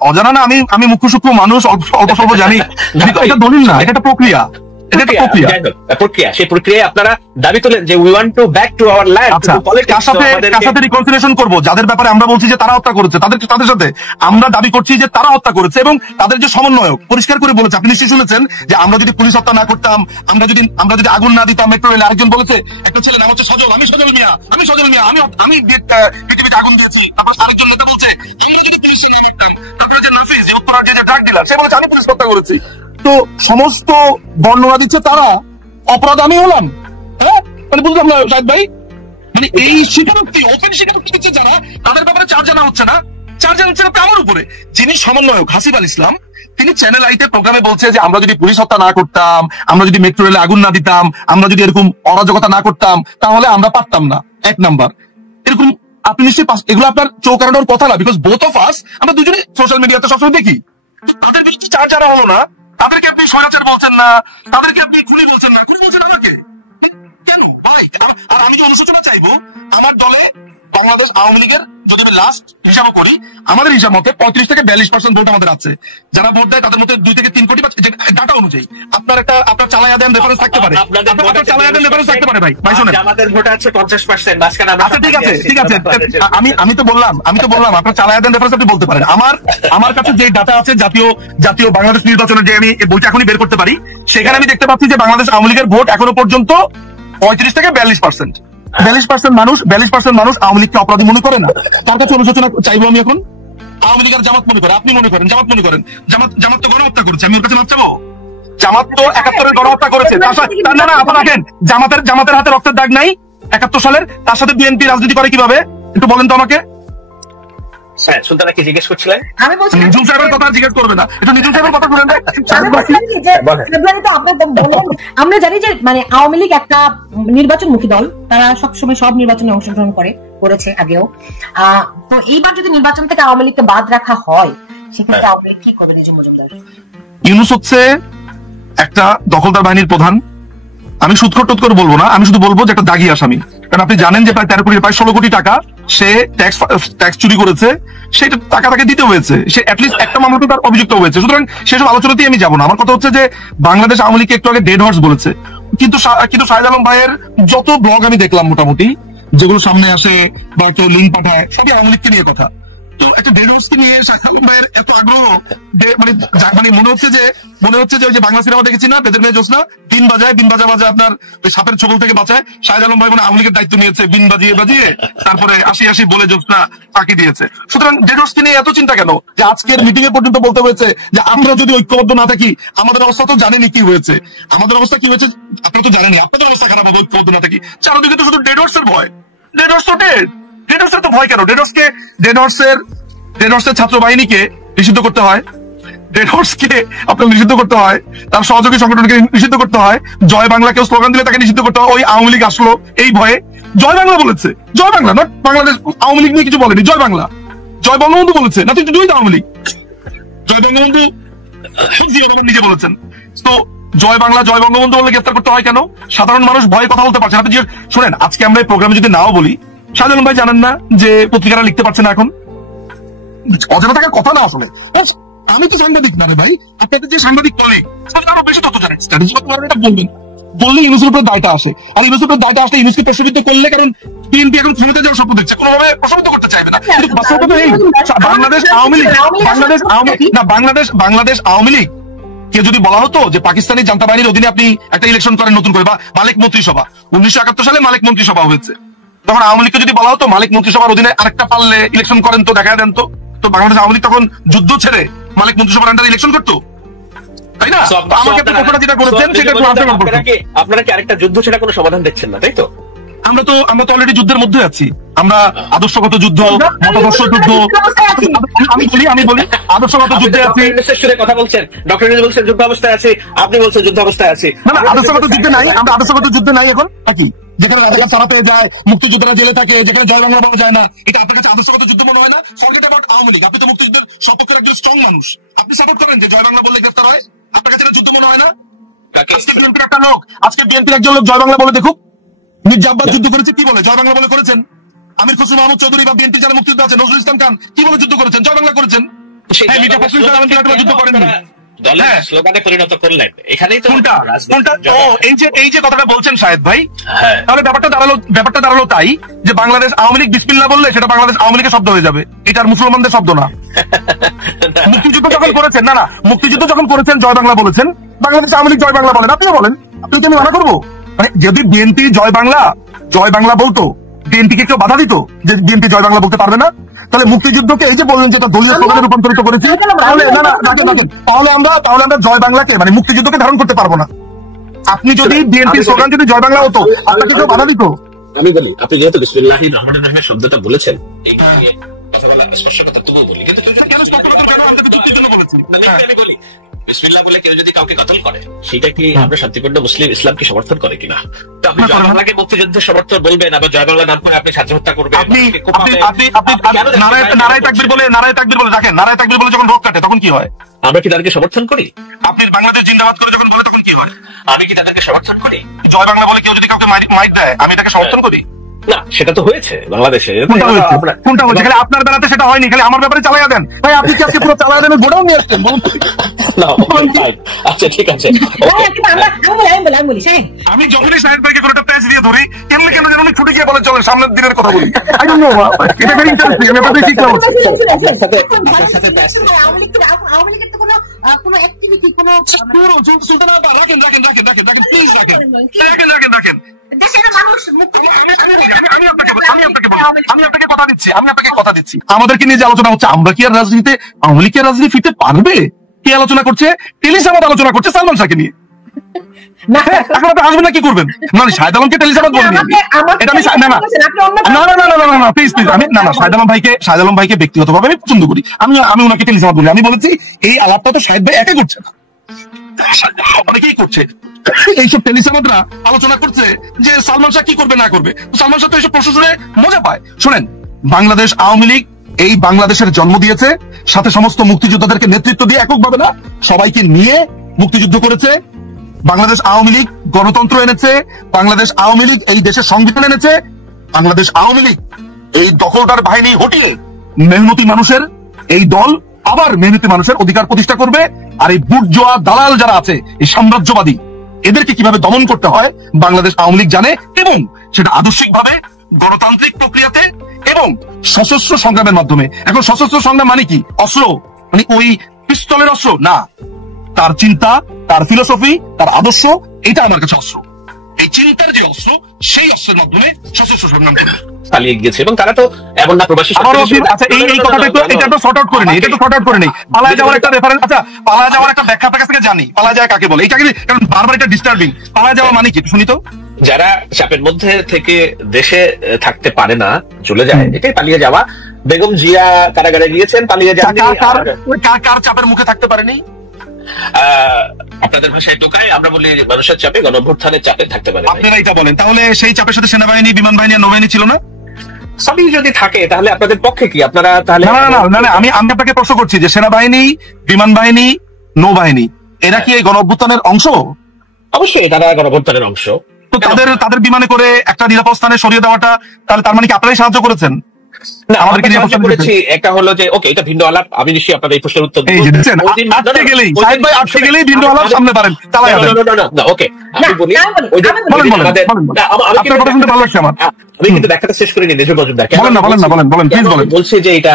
অজানা না, আমি মুখ্য সূক্ষ্ম মানুষ, অল্প স্বল্প জানি। এটা দলিল না, এটা একটা প্রক্রিয়া। প্রক্রিয়া, সেই প্রক্রিয়ায় আপনারা দাবি তোলেন যে we want to back to our land. কার সাথে রিকনসিলিয়েশন করবো? যাদের ব্যাপারে আমরা বলছি যে তারা হত্যা করেছে, তাদের সাথে আমরা দাবি করছি যে তারা হত্যা করেছে, এবং তাদের যে সমন্বয়ক পরিষ্কার করে বলেছে। আপনি নিশ্চয়ই শুনেছেন যে আমরা যদি পুলিশ হত্যা না করতাম, আমরা যদি আগুন না দিতাম মেট্রো রেলে। আরেকজন বলেছে, একটা ছেলে নাম হচ্ছে সজল, আমি সজল মিয়া আমি পৃথিবীতে আগুন দিয়েছি। তারপর আরেকজন লোকে বলছে আমরা যদি পুলিশ না করতাম, তারপরে যে নাফিজ যে উত্তরার যে ড্রাগ ডিলার, সে বলেছে আমি পুলিশ হত্যা করেছি। তো সমস্ত বর্ণনা দিচ্ছে তারা, অপরাধ আমি হলাম। হ্যাঁ, মানে বুঝলাম না শাহিদ ভাই, মানে এই স্বীকারোক্তি, ওপেন স্বীকারোক্তি দিচ্ছে যারা, তাদের ব্যাপারে চার্জ জানা হচ্ছে না আমার উপরে। যিনি সমন্বয়ক হাসিব আল ইসলাম, তিনি চ্যানেল আইতে প্রোগ্রামে বলছে যে আমরা যদি পুলিশ হত্যা না করতাম, আমরা যদি মেট্রো রেলে আগুন না দিতাম, আমরা যদি এরকম অরাজকতা না করতাম, তাহলে আমরা পারতাম না। 1 নাম্বার, এরকম আপনি নিশ্চয়ই এগুলো আপনার চোখ এড়ানোর কথা না, বিকজ বোথ অফ আস আমরা দুজনে সোশ্যাল মিডিয়াতে সবসময় দেখি। তাদের বেশি চার্জ জানা হলো না, তাদেরকে আপনি স্বৈরাচার বলছেন না, তাদেরকে আপনি খুনি বলছেন না, খুনি বলছেন আমাকে কেন ভাই? আর আমি যে অনুশোচনা চাইবো, আমার দলে বাংলাদেশ আওয়ামী লীগের যদি আমি লাস্ট হিসাব করি, আমাদের হিসাব মতে 35 থেকে 42% ভোট আমাদের আছে। যারা ভোট দেয় তাদের মধ্যে 2 থেকে 3 কোটি ডাটা অনুযায়ী আপনার চালায়া দেন রেফারেন্স থাকতে পারে, আপনার চালায়া দেন রেফারেন্স থাকতে পারে। ভাই শুনেন, আমাদের ভোট আছে 50%, মাঝখানে আমরা। আচ্ছা ঠিক আছে আমি তো বললাম আপনার চালায়া দেন রেফারেন্স আপনি বলতে পারেন। আমার কাছে যে ডাটা আছে জাতীয় বাংলাদেশ নির্বাচনের, যে আমি এই বইটা এখনই বের করতে পারি, সেখানে আমি দেখতে পাচ্ছি যে বাংলাদেশ আওয়ামী লীগের ভোট এখনো পর্যন্ত 35 থেকে 42%। 42% মানুষ আওয়ামী লীগকে অপরাধী মনে করে না। তার কাছে অনুশোচনা চাইবো আমি এখন? আওয়ামী লীগের জামাত মনে করে, আপনি মনে করেন, জামাত মনে করেন, জামাত তো গণহত্যা করেছে, আমি ওর কাছে মাপ চাবো? জামাত তো 71-এর গণহত্যা করেছে। না আপনারা দেখেন, জামাতের হাতে রক্তের দাগ নাই 71 সালের, তার সাথে বিএনপি রাজনীতি করে কিভাবে একটু বলেন তো আমাকে। সুলতানা কি জিজ্ঞেস করছিলেন? আমি বলছি নিজুম সাহেবের কথা জিজ্ঞেস করবে না, একটু নিজুম সাহেবের কথা শুনেন। আমরা জানি যে মানে আওয়ামী লীগ একটা নির্বাচনমুখী দল, তারা সবসময় সব নির্বাচনে অংশগ্রহণ করেছে আগেও। তো এইবার যদি নির্বাচন থেকে আওয়ামী লীগকে বাদ রাখা হয়, সেক্ষেত্রে আওয়ামী লীগ কি করবে? নিজুম মজুমদার ইউনূস হচ্ছে একটা দখলদার বাহিনীর প্রধান। আমি সুৎখর টুৎখর বলবো না, আমি শুধু বলবো যে একটা দাগি আসামি। কারণ আপনি জানেন যে প্রায় 13 কোটি, প্রায় 16 কোটি টাকা সে ট্যাক্স চুরি করেছে, সেটা টাকা তাকে দিতে হয়েছে, সে অ্যাটলিস্ট একটা মামলাতে তার অভিযুক্ত হয়েছে। সুতরাং সেসব আলোচনাতেই আমি যাবো না। আমার কথা হচ্ছে যে বাংলাদেশ আওয়ামী লীগকে একটু আগে ডেড হর্স বলেছে, কিন্তু শাহেদ আলম ভাইয়ের যত ব্লগ আমি দেখলাম মোটামুটি, যেগুলো সামনে আসে বা কেউ লিঙ্ক পাঠায়, সবই আওয়ামী লীগকে নিয়ে কথা। তো একটা ডেড হর্সকে নিয়ে শাহেদ আলম ভাইয়ের এত আগ্রহ, মানে মনে হচ্ছে যে ওই যে বাংলা সিনেমা দেখেছি না, বেদের মেয়ে জোসনা, বিন বাজা আপনার ওই সাপের ছোবল থেকে বাঁচায়, শাহেদ আলম ভাই মানে আওয়ামী লীগের দায়িত্ব নিয়েছে, বিন বাজিয়ে তারপরে আসি বলে জোসনা ফাঁকি দিয়েছে। সুতরাং ডেড হর্সকে নিয়ে এত চিন্তা কেন যে আজকের মিটিং এ পর্যন্ত বলতে হয়েছে যে আমরা যদি ঐক্যবদ্ধ না থাকি আমাদের অবস্থা তো জানেনি কি হয়েছে, আমাদের অবস্থা কি হয়েছে আপনারা তো জানেনি, আপনাদের অবস্থা খারাপ হবে ঐক্যবদ্ধ না থাকি। চারদিকে তো শুধু ডেড হর্সের ভয়, ডেড হর্সের তো ভয় কেন? ডেড হর্সের ছাত্র বাহিনীকে নিষিদ্ধ করতে হয়, ডেড হর্সকে আপনার নিষিদ্ধ করতে হয়, তার সহযোগী সংগঠনকে নিষিদ্ধ করতে হয়, জয় বাংলাকেও স্লোগান দিলে তাকে নিষিদ্ধ করতে হয়। ওই আওয়ামী লীগ আসলো এই ভয়ে, জয় বাংলা বলেছে, জয় বাংলা নট বাংলাদেশ আওয়ামী লীগ নিয়ে কিছু বলেনি, জয় বাংলা, জয় বঙ্গবন্ধু বলেছে, না তুই দুই আওয়ামী লীগ, জয় বঙ্গবন্ধু নিজে বলেছেন। তো জয় বাংলা জয় বঙ্গবন্ধু বলে গ্রেফতার করতে হয় কেন? সাধারণ মানুষ ভয়ে কথা বলতে পারছে না। আপনি শোনেন, আজকে আমরা এই প্রোগ্রামে যদি নাও বলি, শাহেদ আলম ভাই জানেন না যে পত্রিকারা লিখতে পারছে না এখন? অজানা থাকার কথা না আসলে। আমি তো সাংবাদিক না রে ভাই, আপনাদের যে সাংবাদিক কলিগ আরো বেশি তথ্য জানেন, বলবেন, বললে ইউনুসের উপরে দায়টা আসে, আর ইউনুসের উপরে দায়টা আসলে ইউনুসকে প্রশ্নবিদ্ধ করলে, কারণ বিএনপি এখন ক্ষমতা যাওয়ার স্বপ্ন দেখছে, কোনোভাবে প্রশ্নবিদ্ধ করতে চাইবে না। কিন্তু বাস্তবতা এই বাংলাদেশ আওয়ামী লীগ কে যদি বলা হতো যে পাকিস্তানি জান্তা বাহিনীর অধীনে আপনি একটা ইলেকশন করেন নতুন করে, বা মালিক মন্ত্রিসভা, 1971 সালে মালিক মন্ত্রিসভা হয়েছে, তখন আওয়ামী লীগকে যদি বলা হতো মালিক মন্ত্রিসভার অধীনে আরেকটা পারলে ইলেকশন করেন তো দেখা দেন, তো বাংলাদেশ আওয়ামী লীগ তখন যুদ্ধ ছেড়ে মালিক মন্ত্রিসভার আন্ডারে ইলেকশন করতো, তাই না? আমাকে প্রশ্নটা যেটা করেছেন সেটা আপনারা কি আরেকটা যুদ্ধ ছেড়ে কোনো সমাধান দেখছেন না, তাই তো? আমরা তো অলরেডি যুদ্ধের মধ্যে আছি। আমরা আদর্শগত যুদ্ধ, মতাদর্শ যুদ্ধ, আমি বলি আদর্শগত যুদ্ধে আছি। কথা বলছেন, ডক্টর ইউনূস বলছেন যুদ্ধ অবস্থায় আছি, আপনি বলছেন যুদ্ধ অবস্থায় আছি। না, আদর্শগত যুদ্ধে নাই, আমরা আদর্শগত যুদ্ধে নাই এখন। কি যেখানে রাজাকার চালাতে যায়, মুক্তিযোদ্ধারা জেলে থাকে, যেখানে জয় বাংলা বলা যায় না, এটা আপনার কাছে আদর্শগত যুদ্ধ মনে হয় না? ফরগেট অ্যাবাউট আওয়ামী লীগ, আপনি তো মুক্তিযুদ্ধের সপক্ষের একজন স্ট্রং মানুষ, আপনি সাপোর্ট করেন যে জয় বাংলা বললে গ্রেফতার হয়, আপনার কাছে যুদ্ধ মনে হয় না? আজকে বিএনপির একজন লোক জয় বাংলা বলে দেখুক, মির্জা আব্বাস যুদ্ধ করেছে, কি বলে? জয় বাংলা বলে করেছেন। আমির খসরু মাহমুদ চৌধুরী বা বিএনপি যারা মুক্তিযোদ্ধা আছে, নজরুল ইসলাম খান, কি বলে যুদ্ধ করেছেন? জয় বাংলা করেছেন। যুদ্ধ করেন স্লোগানে পরিণত করলেন, এখানেই তো এই যে কথাটা বলছেন শাহেদ ভাই, তাহলে ব্যাপারটা দাঁড়ালো তাই যে বাংলাদেশ আওয়ামী লীগ বিসমিল্লাহ বললে সেটা বাংলাদেশ আওয়ামী লীগের শব্দ হয়ে যাবে, এটা আর মুসলমানদের শব্দ না। মুক্তিযুদ্ধ যখন করেছেন, মুক্তিযুদ্ধ যখন করেছেন জয় বাংলা বলেছেন, বাংলাদেশ আওয়ামী লীগ জয় বাংলা বলেন, আপনিও বলেন, আপনি কি আমি মানা করবো? মানে যদি বিএনপি জয় বাংলা বলতো, বিএনপিকে কেউ বাধা দিত যে বিএনপি জয় বাংলা বলতে পারবে না? তাহলে মুক্তিযুদ্ধকে এই যে বললেন যেটা দলীয় স্লোগানে রূপান্তরিত করেছি, তাহলে আমরা জয় বাংলাকে মানে মুক্তিযুদ্ধকে ধারণ করতে পারবো না। আপনি যদি বিএনপি স্লোগান যদি জয় বাংলা হতো, আপনাকে কেউ বাধা দিত? আমি বলি, আপনি যেহেতু বিসমিল্লাহির রহমানির রহিম শব্দটা বলেছেন, এই কথা বলা স্পষ্টতা তবুও বলি, কিন্তু আমি বলি বিসমিল্লাহ বলে কেউ যদি কাউকে কতল করে, সেটা কি আমরা শান্তিপূর্ণ মুসলিম ইসলামকে সমর্থন করে কিনা? তো আপনি জয় বাংলাকে মুক্তিযুদ্ধের সমর্থন বলবেন, আবার জয় বাংলা নাম করে আপনি ছাত্র হত্যা করবেন, নারায়ে তাকবীর বলে রাখেন, নারায়ে তাকবীর বলে যখন রোগ কাটে তখন কি হয়? আমরা কি তাদেরকে সমর্থন করি? আপনি বাংলাদেশ জিন্দাবাদ করে যখন বলে তখন কি হয়? আমি কি তাদেরকে সমর্থন করি? জয় বাংলা বলে কেউ যদি কাউকে মাইক দেয়, আমি তাকে সমর্থন করি না? সেটা তো হয়েছে বাংলাদেশে। কোনটা হয়েছে? খালি আপনার বেলাতে সেটা হয়নি, খালি আমার ব্যাপারে চালাইয়া দেন ভাই। আপনি কি আজকে পুরো চালাইয়া দেন, গোডাউন নিয়ে আসছেন? আচ্ছা ঠিক আছে, আমি যখনই শাহেদ ভাইকে করে একটা প্যাচ দিয়ে ধরি, কেন যেন উনি ছুটে গিয়ে বলে চলেন সামনের দিনের কথা বলি। এটা ভেরি ইন্টারেস্টিং, আমি আপনাদের ঠিক লাগছে। আমি আপনাকে কথা দিচ্ছি, আমাদেরকে নিয়ে যে আলোচনা হচ্ছে, আমরা কি আর রাজনীতিতে আওয়ামী লীগ রাজনীতি ফিরতে পারবে? কে আলোচনা করছে? টেলিসামাদ আলোচনা করছে সালমান শাহকে নিয়ে। এখন আপনি আসবেন না, কি করবেন? না, শাহেদ আলমকে টেলিসামাদ বলিনি এটা আমি। না প্লিজ আমি শাহেদ আলম ভাইকে ব্যক্তিগতভাবে আমি পছন্দ করি, আমি ওনাকে টেলিসামাদ বলি। আমি বলেছি এই আলাপটা তো শাহেদ ভাই একা করছে না, অনেকেই করছে। এইসব টেলিসামাদরা আলোচনা করছে যে সালমান শাহ কি করবে না করবে। সালমান শাহ তো এইসব প্রশ্ন শুনে মজা পায়। শোনেন, বাংলাদেশ আওয়ামী লীগ এই বাংলাদেশের জন্ম দিয়েছে, সাথে সমস্ত মুক্তিযোদ্ধাদেরকে নেতৃত্ব দিয়ে এককভাবে না, সবাইকে নিয়ে মুক্তিযুদ্ধ করেছে। বাংলাদেশ আওয়ামী লীগ গণতন্ত্র এনেছে, বাংলাদেশ আওয়ামী লীগ এই দেশের সংবিধান এনেছে, বাংলাদেশ আওয়ামী লীগ এই দখলদার বাহিনী হটিয়ে মেহনতি মানুষের এই দল আবার মেহনতি মানুষের অধিকার প্রতিষ্ঠা করবে। আর এই বুর্জোয়া দালাল যারা আছে, এই সাম্রাজ্যবাদী, এদেরকে কিভাবে দমন করতে হয় বাংলাদেশ আওয়ামী লীগ জানে, এবং সেটা আদর্শিকভাবে গণতান্ত্রিক প্রক্রিয়াতে এবং সশস্ত্র সংগ্রামের মাধ্যমে। এখন সশস্ত্র সংগ্রাম মানে কি? অস্ত্র মানে ওই পিস্তলের অস্ত্র না, তার চিন্তা, তার ফিলোসফি, তার আদর্শ, এটা আমার কাছে অস্ত্র। এই চিন্তার যে অস্ত্র, সেই অস্ত্রের মাধ্যমে সশস্ত্র সংগ্রাম করবে। পালিয়ে গিয়েছে এবং তারা তো এমন না প্রবাসী। আচ্ছা, এই কথাটা এটা তো শর্ট আউট করে নেই, এটা তো শর্ট আউট করে নেই। পালায় যাওয়ার একটা রেফারেন্স, আচ্ছা পালায় যাওয়ার একটা ব্যাখ্যা আপনার কাছ থেকে জানি, পালায় যাওয়া কাকে বলে? এইটাকে কারণ বারবার এটা ডিস্টার্বিং। পালায় যাওয়া মানে কি শুনি তো? যারা চাপের মধ্যে থেকে দেশে থাকতে পারে না, চলে যায়, এটাই পালিয়ে যাওয়া। বেগম জিয়া কারাগারে গিয়েছেন, পালিয়ে যান। কার চাপের মুখে থাকতে পারেনি? আপনাদের ভাষায় টোকায় আমরা বলি মানুষের চাপে, গণঅভ্যুত্থানের চাপে থাকতে পারে। আপনারা এটা বলেন, তাহলে সেই চাপের সাথে সেনাবাহিনী, বিমান বাহিনী আর নৌবাহিনী ছিল না? সবই যদি থাকে তাহলে আপনাদের পক্ষে কি? আপনারা তাহলে না, আমি আপনাকে প্রশ্ন করছি যে সেনাবাহিনী, বিমান বাহিনী, নৌবাহিনী এরা কি এই গণঅভ্যুত্থানের অংশ? অবশ্যই তারা গণঅভ্যুত্থানের অংশ। তো তাদের বিমানে করে একটা নিরাপদ স্থানে সরিয়ে দেওয়াটা, তাহলে তার মানে কি আপনারাই সাহায্য করেছেন? না, আমাদেরকে সাহায্য করেছি। একটা হলো যে ওকে, এটা ভিন্ন আলাপ। আমি নিশ্চয়ই আপনাদের এই প্রশ্নের উত্তর দিচ্ছি। আটকে গেলেই ভিন্ন আলাপ সামনে পারেন, চালাই যাবেন। না, ওকে, আমি বলি আমি কিন্তু ব্যাখ্যাটা শেষ করিনি নিজের মজুমদারকে। বলেন বলছি যে এটা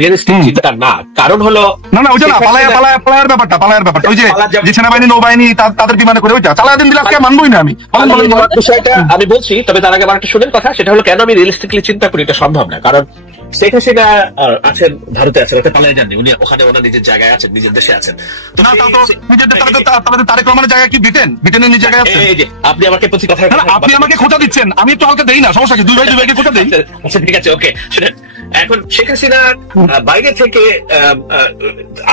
রিয়েলিস্টিক চিন্তা না। কারণ হলো না ওইটা না, পালায়ের ব্যাপারটা ওই যে সেনাবাহিনী, নৌবাহিনী তাদের বিমানে করে ওইটা চালায় দিন দিলে আজকে মানবই না আমি। বিষয়টা আমি বলছি, তবে তার আগে আমার একটা শুনেন কথা। সেটা হলো কেন আমি রিয়েলিস্টিকলি চিন্তা করি এটা সম্ভব না। কারণ শেখ হাসিনা আছেন, ভারতে আছেন, ওটা পালিয়ে যাননি। উনি ওখানে ওনার নিজের জায়গায় আছেন, নিজের দেশে আছেন। তারেক রহমানের জায়গা কি ব্রিটেনের নিজের জায়গায় আছে? আপনি আমাকে প্রতি কথা, আপনি আমাকে খোঁজা দিচ্ছেন, আমি একটু হালকা দেই না, সমস্যা কি? দুই ভাইকে খোঁজা দেই। আচ্ছা ঠিক আছে, ওকে শুনেন। এখন শেখ হাসিনা বাইরে থেকে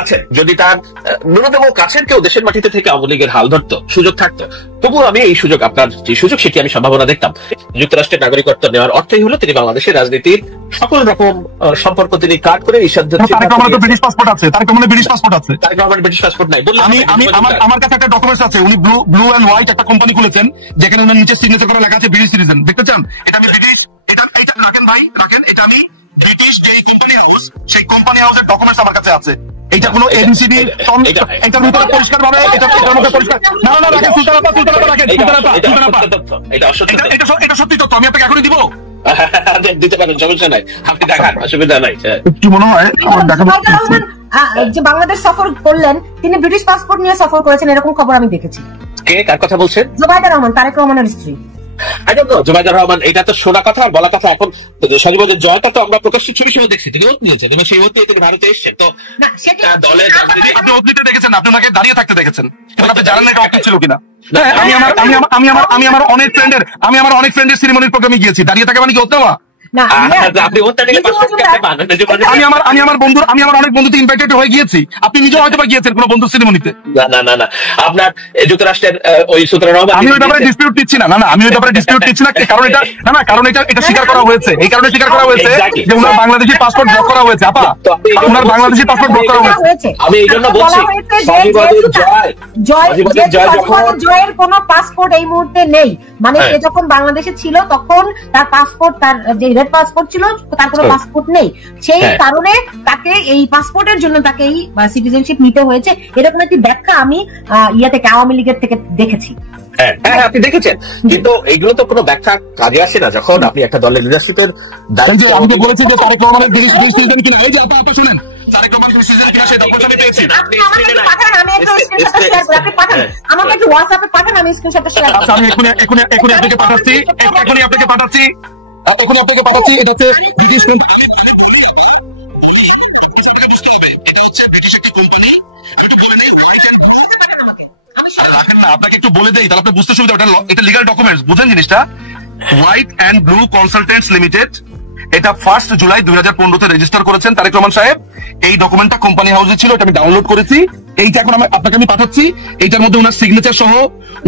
আছেন, যদি তার ন্যূনতম কাছের কেউ দেশের মাটিতে থেকে আওয়ামী লীগের হাল ধরতো, সুযোগ থাকতো, তবুও আমি এই সুযোগ, আপনার যে সুযোগ, সেটি আমি সম্ভাবনা দেখতাম। যুক্তরাষ্ট্রের নাগরিকত্ব নেওয়ার অর্থই হলো তিনি বাংলাদেশের রাজনীতির সকল রকম সম্পর্ক তিনি কাট করে তারেক রহমানের ব্রিটিশ পাসপোর্ট আছে। তারেক রহমানের ব্রিটিশ পাসপোর্ট নাই বললে আমার কাছে একটা ডকুমেন্টস আছে। উনি ব্লু এন্ড হোয়াইট একটা কোম্পানি খুলেছেন, যেখানে উনার নিচে সিগনেচার করে লেখা আছে ব্রিটিশ সিটিজেন। দেখতে চান? এটা আমি ব্রিটিশ, এটা রাখেন ভাই, রাখেন। এটা আমি ব্রিটিশ যে কোম্পানি হাউস, সেই কোম্পানি হাউসের ডকুমেন্টস আমার কাছে আছে। এইটা কোনো এনসিডি, এটার ভিতরে পরিষ্কার ভাবে এটার মধ্যে পরিষ্কার না রাখেন। সুলতানাপা রাখেন, এটা সত্যি তথ্য, আমি আপনাকে এখনই দিব। দিতে পারেন, সমস্যা নাই, আপনি দেখান, অসুবিধা নাই। একটু মনে হয় যে বাংলাদেশ সফর করলেন, তিনি ব্রিটিশ পাসপোর্ট নিয়ে সফর করেছেন, এরকম খবর আমি দেখেছি। কে, কার কথা বলছেন? জুবাইদা রহমান, তারেক রহমানের স্ত্রী। জুবাইদা রহমান, এটা তো শোনা কথা আর বলা কথা। এখন সজীবদের জয়টা তো আমরা প্রকাশ্যে ছবি সহ দেখছি, তিনি ওত নিয়েছেন এবং সেই ওতে থেকে ভারতে এসছেন। তো দলের আপনি ওত নিতে দেখেছেন, আপনি ওনাকে দাঁড়িয়ে থাকতে দেখেছেন, আপনি জানেন না এটা অকেজ ছিল কিনা। আমি আমার অনেক ফ্রেন্ডের সেরিমনির প্রোগ্রামে গিয়েছি, দাঁড়িয়ে থাকা মানে কি ওত নেওয়া? আমি আমার অনেক বন্ধুতে ইনভাইটেড হয়ে গিয়েছি, আপনি নিজেও হয়তো বা গিয়েছেন কোনো বন্ধুর সেরিমনিতে। না, আপনার যুক্তরাষ্ট্রের ওই সূত্রের আমি ওই ব্যাপারে ডিসপিউট দিচ্ছি না। আমি ওই ব্যাপারে ডিসপিউট দিচ্ছি না, কারণ এটা স্বীকার করা হয়েছে। এই কারণে স্বীকার করা হয়েছে যে ওনার বাংলাদেশি পাসপোর্ট ব্লক করা হয়েছে। আপা, ওনার বাংলাদেশি পাসপোর্ট ব্লক করা হয়েছে। আমি এই জন্য বলছি জয়ের কোনো পাসপোর্ট এই মুহূর্তে নেই, মানে সে যখন বাংলাদেশে ছিল তখন তার পাসপোর্ট, তার যে রেড পাসপোর্ট ছিল, তার কোনো পাসপোর্ট নেই। সেই কারণে তাকে এই পাসপোর্টের জন্য তাকে এই সিটিজেনশিপ নিতে হয়েছে, এরকম একটি ব্যাখ্যা আমি ইয়া থেকে, আওয়ামী লীগের থেকে দেখেছি। হ্যাঁ, আপনি দেখেছেন, কিন্তু এগুলো তো কোনো ব্যাখ্যা কাজে আসে না যখন আপনি একটা দলের লিডারশিপের দায়িত্ব। আমি তো বলেছি যে তারেক রহমানের ব্রিটিশ সিটিজেন কিনা। এই যে আপা শুনেন, তারেক রহমান ব্রিটিশ সিটিজেন কিনা সেই ডকুমেন্ট আমি পেয়েছি। আমাকে একটু হোয়াটসঅ্যাপে পাঠান, আমি স্ক্রিনশটটা শেয়ার করব। আমি এখনই আপনাকে পাঠাচ্ছি। এটা হচ্ছে ব্রিটিশ আপনাকে একটু বলে দেই, তাহলে আপনি বুঝতে সুবিধা। এটা লিগাল ডকুমেন্টস, বুঝেন জিনিসটা? White and blue consultants limited, এটা 1 জুলাই 2015 রেজিস্টার করেছেন তারেক রহমান সাহেব। এই ডকুমেন্টটা কোম্পানি হাউসে ছিল, এটা আমি ডাউনলোড করেছি। এইটা এখন আপনাকে আমি পাঠাচ্ছি। এইটার মধ্যে উনার সিগনেচার সহ,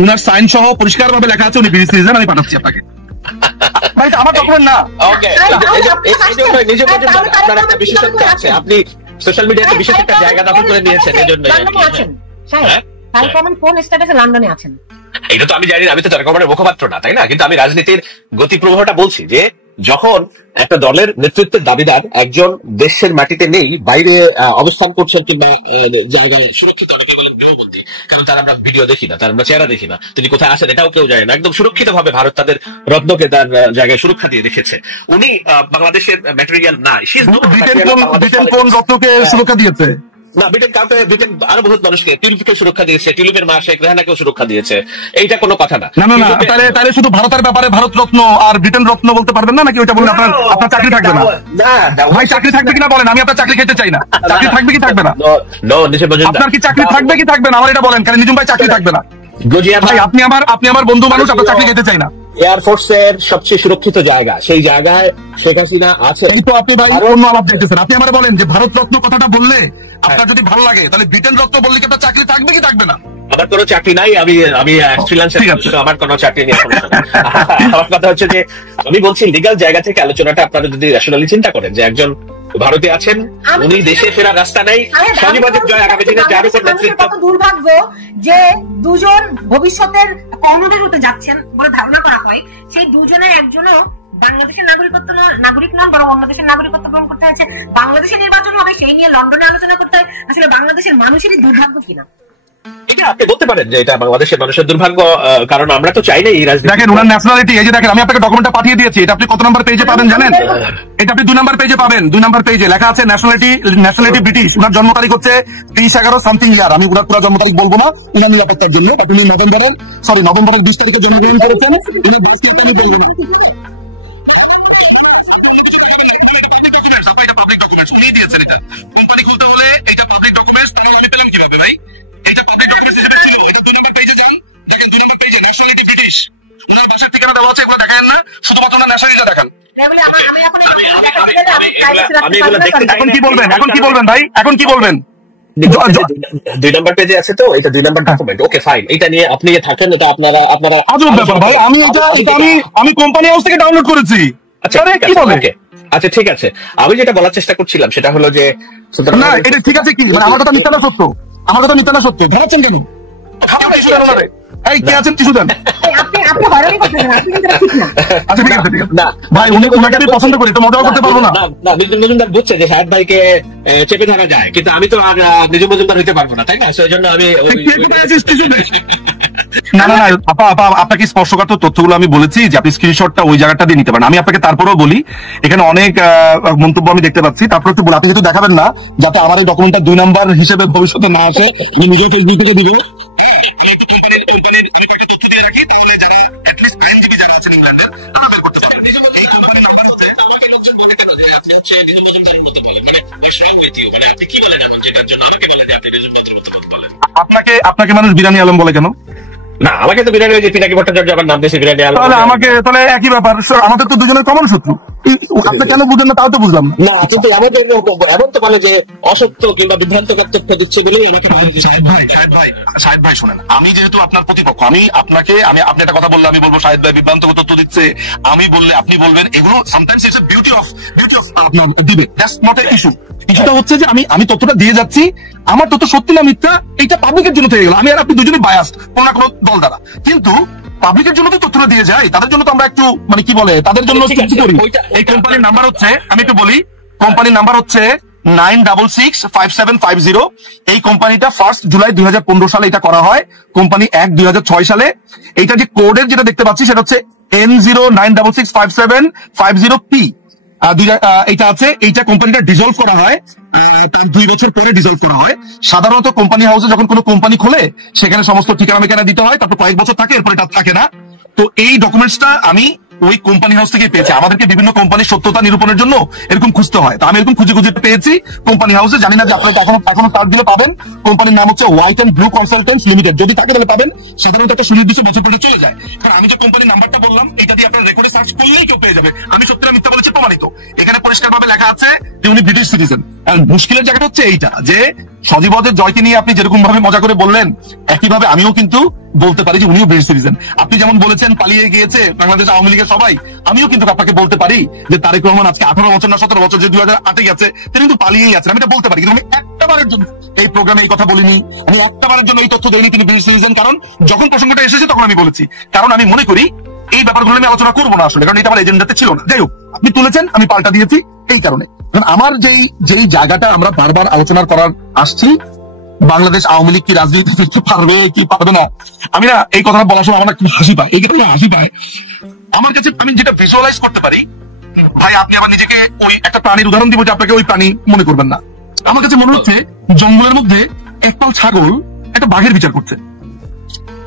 উনার সাইন সহ পরিষ্কার ভাবে লেখা আছে উনি ব্রিটিশ সিটিজেন। আমি পাঠাচ্ছি আপনাকে। ভাই, আমার ডকুমেন্ট না। আপনার একটা বিশেষত্ব আছে, আপনি সোশ্যাল মিডিয়াতে বিশেষ একটা জায়গা দখল করে নিয়েছেন, এই জন্য। তারেক রহমান কোন স্ট্যাটাসে লন্ডনে আছেন এটা তো আমি জানি না, আমি তো তারেক রহমানের মুখপাত্র না, তাই না? কিন্তু আমি রাজনীতির গতি প্রবাহটা বলছি যে যখন একটা দলের নেতৃত্বের দাবিদার একজন দেশের মাটিতে নেই, বাইরে অবস্থান করছেন কিংবা জায়গায় সুরক্ষিত, গৃহবন্দী, কারণ তার আমরা ভিডিও দেখি না, তার আমরা চেহারা দেখি না, তিনি কোথায় আসেন এটাও কেউ জানে না, একদম সুরক্ষিত ভাবে ভারত তাদের রত্নকে তার জায়গায় সুরক্ষা দিয়ে রেখেছে। উনি বাংলাদেশের ম্যাটেরিয়াল না। ব্রিটেন কোন রত্নকে সুরক্ষা দিয়েছে? না, ব্রিটেন আরো বহুত মানুষকে, টিউলিপকে সুরক্ষা দিয়েছে, টিউলিপের মা শেখ রেহানাকেও সুরক্ষা দিয়েছে, এইটা কোনো কথা না। না, তাহলে শুধু ভারতের ব্যাপারে ভারত রত্ন আর ব্রিটেন রত্ন বলতে পারবেন না নাকি? ওইটা বললে আপনার চাকরি থাকবে না? ভাই চাকরি থাকবে কিনা বলেন, আমি আপনার চাকরি খেতে চাই না। চাকরি থাকবে কি থাকবে না? আপনার কি চাকরি থাকবে কি থাকবে না আমার এটা বলেন, কারণ নিজুম ভাই চাকরি থাকবে না। ভাই আপনি আমার বন্ধু মানুষ, আপনার চাকরি খেতে চাই না। এয়ারফোর্সের সবচেয়ে সুরক্ষিত জায়গা, সেই জায়গায় শেখ হাসিনা আছে। এই তো আপনি ভাই অন্য আলাপ দেখতেছেন। আপনি আমার বলেন যে ভারত রত্ন কথাটা বললে আপনার যদি ভালো লাগে, তাহলে ব্রিটেন রত্ন বললে কি আপনার চাকরি থাকবে কি থাকবে না? আমার কোনো চাকরি নাই, আমি ফ্রিল্যান্সার, আমার কোনো চাকরি নেই। আমার কথা হচ্ছে যে আমি বলছি লিগ্যাল জায়গা থেকে আলোচনাটা আপনারা যদি ন্যাশনালি চিন্তা করেন যে একজন ভারতে আছেন, উনি দেশে ফেরার রাস্তা নাই, স্বাধীনবাদের জয় আগামী দিনে যার উপর নেতৃত্ব। কত দুর্ভাগ্য যে দুজন ভবিষ্যতের কর্ণধার হতে যাচ্ছেন বলে ধারণা করা হয়, সেই দুজনের একজনও বাংলাদেশের নাগরিক নন, বরং অন্য দেশের নাগরিকত্ব গ্রহণ করতে হয়েছে। বাংলাদেশের নির্বাচন হবে, সেই নিয়ে লন্ডনে আলোচনা করতে হয়। আসলে বাংলাদেশের মানুষেরই দুর্ভাগ্য কিনা এটা আপনি বলতে পারেন যে এটা বাংলাদেশের মানুষের দুর্ভাগ্য, কারণ আমরা তো চাই না এই রাজনীতি। দেখেন ওনার ন্যাশনালিটি, এই যে দেখেন আমি আপনাকে ডকুমেন্টটা পাঠিয়ে দিয়েছি, এটা আপনি কত নাম্বার পেজে পাবেন জানেন? এটা আপনি 2 নাম্বার পেজে পাবেন। 2 নাম্বার পেজে লেখা আছে ন্যাশনালিটি ব্রিটিশ। ওনার জন্ম তারিখ হচ্ছে 30/11 সামথিং ইয়ার। আমি ওনার পুরো জন্ম তারিখ বলবো না, উনার নিরাপত্তার জন্য। উনি নভেম্বরের 20 তারিখে জন্মগ্রহণ করেছেন। উনি দেশ থেকে আমি বলবো না। কোম্পানি খুলতে হলে এটা পাবলিক ডকুমেন্টস, আমি পেলাম কিভাবে ভাই? এটা পাবলিক ডকুমেন্টস হিসেবে ছিল। এটা 2 নাম্বার পেজে যান, দেখেন 2 নাম্বার পেজে ন্যাশনালিটি ব্রিটিশ। ওনার বাসার ঠিকানা দেওয়া আছে, এগুলো দেখেন না, শুধুমাত্র ওনার ন্যাশনালিটিটা দেখেন। এখন কি বলবেন? এখন কি বলবেন ভাই? এখন কি বলবেন? 2 নাম্বার পেজে আছে তো, এটা 2 নাম্বার ডকুমেন্ট। ওকে ফাইন, এটা নিয়ে আপনি থাকেন, এটা আপনারা আজব ব্যাপার ভাই। আমি কোম্পানি হাউস থেকে ডাউনলোড করেছি। আচ্ছা কি বলেন? আচ্ছা ঠিক আছে, আমি যেটা বলার চেষ্টা করছিলাম সেটা হলো যে না, এটা ঠিক আছে কি মানে আমার কথা মিথ্যা না সত্য? আমার কথা মিথ্যা না সত্য? ধরাচ্ছেন কেন? এই কে আছেন টিস্যু দেন। আচ্ছা ঠিক আছে না ভাই, উনাকে আমি পছন্দ করি, তো মজাও করতে পারবো না। না, নিজুম মজুমদার বুঝছে যে শাহেদ ভাইকে চেপে ধরা যায়, কিন্তু আমি তো আর নিজুম মজুমদার হইতে পারবো না, তাই না? সেই জন্য আমি না আপা আপনাকে স্পর্শকাতর তথ্যগুলো আমি বলেছি যে আপনি স্ক্রিনশটটা ওই জায়গাটা দিয়ে নিতে পারেন। আমি আপনাকে তারপরেও বলি, এখানে অনেক মন্তব্য আমি দেখতে পাচ্ছি, তারপরে একটু বলি আপনি যেহেতু দেখাবেন না, যাতে আমার এই ডকুমেন্টটা 2 নাম্বার হিসেবে ভবিষ্যতে না আসে, আমি নিজের ফেসবুক থেকে দিবে। আপনাকে মানুষ বিরানি আলম বলে কেন? না, আমাকে তো বিরিয়ানি হয়েছে পিনাকি ভট্টাচার্য আমার নাম দিয়েছে বিরিয়ানি আলম। তাহলে একই ব্যাপার, আমাদের তো দুজনের কমন শত্রু। আপনি কেন বুঝলেন না তাও তো বুঝলাম না। কিন্তু এমন তো বলে যে অসত্য কিংবা বিভ্রান্তকর তথ্য দিচ্ছে বলেই আমাকে। শাহেদ ভাই শোনেন, আমি যেহেতু আপনার প্রতিপক্ষ, আমি আপনি একটা কথা বললে আমি বলবো শাহেদ ভাই বিভ্রান্তকর তথ্য দিচ্ছে, আমি বললে আপনি বলবেন। এগুলো sometimes it's beauty of debate, that's not a issue. ইস্যুটা হচ্ছে যে আমি তথ্যটা দিয়ে যাচ্ছি, আমার তথ্য সত্যি না মিথ্যা এইটা পাবলিকের জন্য থেকে গেল। আমি আর আপনি দুজনেই বায়াসড কোন না কোনো দল দ্বারা, কিন্তু পাবলিকের জন্য তো তথ্যটা দিয়ে যায়, তাদের জন্য তো আমরা একটু মানে কি বলে তাদের জন্য চুক্তি করি। এই কোম্পানির নাম্বার হচ্ছে, আমি একটু বলি, কোম্পানির নাম্বার হচ্ছে 9665750। এই কোম্পানিটা 1 জুলাই 2015 সালে এটা করা হয়, কোম্পানি 1 2006 সালে। এইটা যে কোডের যেটা দেখতে পাচ্ছি সেটা হচ্ছে N09665750P। এইটা আছে, এইটা কোম্পানিটা ডিজলভ করা হয়, তার 2 বছর পরে ডিজলভ করা হয়। সাধারণত কোম্পানি হাউসে যখন কোনো কোম্পানি খোলে সেখানে সমস্ত ঠিকানা মেকানা দিতে হয়, তারপর কয়েক বছর থাকে, এরপর এটা থাকে না। তো এই ডকুমেন্টসটা আমি ওই কোম্পানি হাউস থেকে পেয়েছি। আমাদেরকে বিভিন্ন কোম্পানির সত্যতা নিরূপণের জন্য এরকম খুঁজতে হয়, তো আমি এরকম খুঁজে পেয়েছি কোম্পানি হাউসে। জানি না যে আপনারা এখনো কার্ড দিলে পাবেন। কোম্পানির নাম হচ্ছে white and blue consultants limited, যদি থাকে তাহলে পাবেন। সাধারণত একটা সুনির্দিষ্ট বছর পরে চলে যায়, কারণ আমি যে কোম্পানির নাম্বারটা বললাম এটা দিয়ে আপনার রেকর্ডে সার্চ করলেই কেউ পেয়ে যাবে। আমি সত্যি মিথ্যা বলেছি প্রমাণিত। এখানে পরিষ্কার ভাবে লেখা আছে যে উনি ব্রিটিশ সিটিজেন। আর মুশকিলের জায়গাটা হচ্ছে এইটা যে সজীবদের জয়কে নিয়ে আপনি যেরকম ভাবে মজা করে বললেন, একইভাবে আমিও কিন্তু বলতে পারি যে উনিও ব্রিটিশ সিটিজেন। আপনি যেমন বলেছেন পালিয়ে গিয়েছে বাংলাদেশ আওয়ামী লীগের সবাই, আমিও কিন্তু আপনাকে বলতে পারি যে তারেক রহমান আজকে 18 বছর না 17 বছর, যে 2008 গেছে, তিনি কিন্তু পালিয়েই আছেন। আমি এটা বলতে পারি, কিন্তু আমি একটাবারের জন্য এই প্রোগ্রামে এই কথা বলিনি, আমি একটাবারের জন্য এই তথ্য দেইনি তিনি ব্রিটিশ সিটিজেন। কারণ যখন প্রসঙ্গটা এসেছে তখন আমি বলেছি, কারণ আমি মনে করি এই ব্যাপারগুলো আমি আলোচনা করবো না আসলে, কারণ এটা আমার এজেন্ডাতে ছিল না। যাই হোক, আপনি তুলেছেন, আমি পাল্টা দিয়েছি এই কারণে। আমার যেই জায়গাটা আমরা বারবার আলোচনা করার আসছি, বাংলাদেশ আওয়ামী লীগ কি রাজনীতি করতে পারবে কি পারবে না, আমি না এই কথাটা বলার সময় আমার কি হাসি পায়, এই কারণে হাসি পায় আমার কাছে। আমি যেটা ভিজুয়ালাইজ করতে পারি, ভাই আপনি আবার নিজেকে ওই একটা প্রাণীর উদাহরণ দিব যে আপনাকে ওই প্রাণী মনে করবেন না। আমার কাছে মনে হচ্ছে জঙ্গলের মধ্যে একদল ছাগল একটা বাঘের বিচার করছে।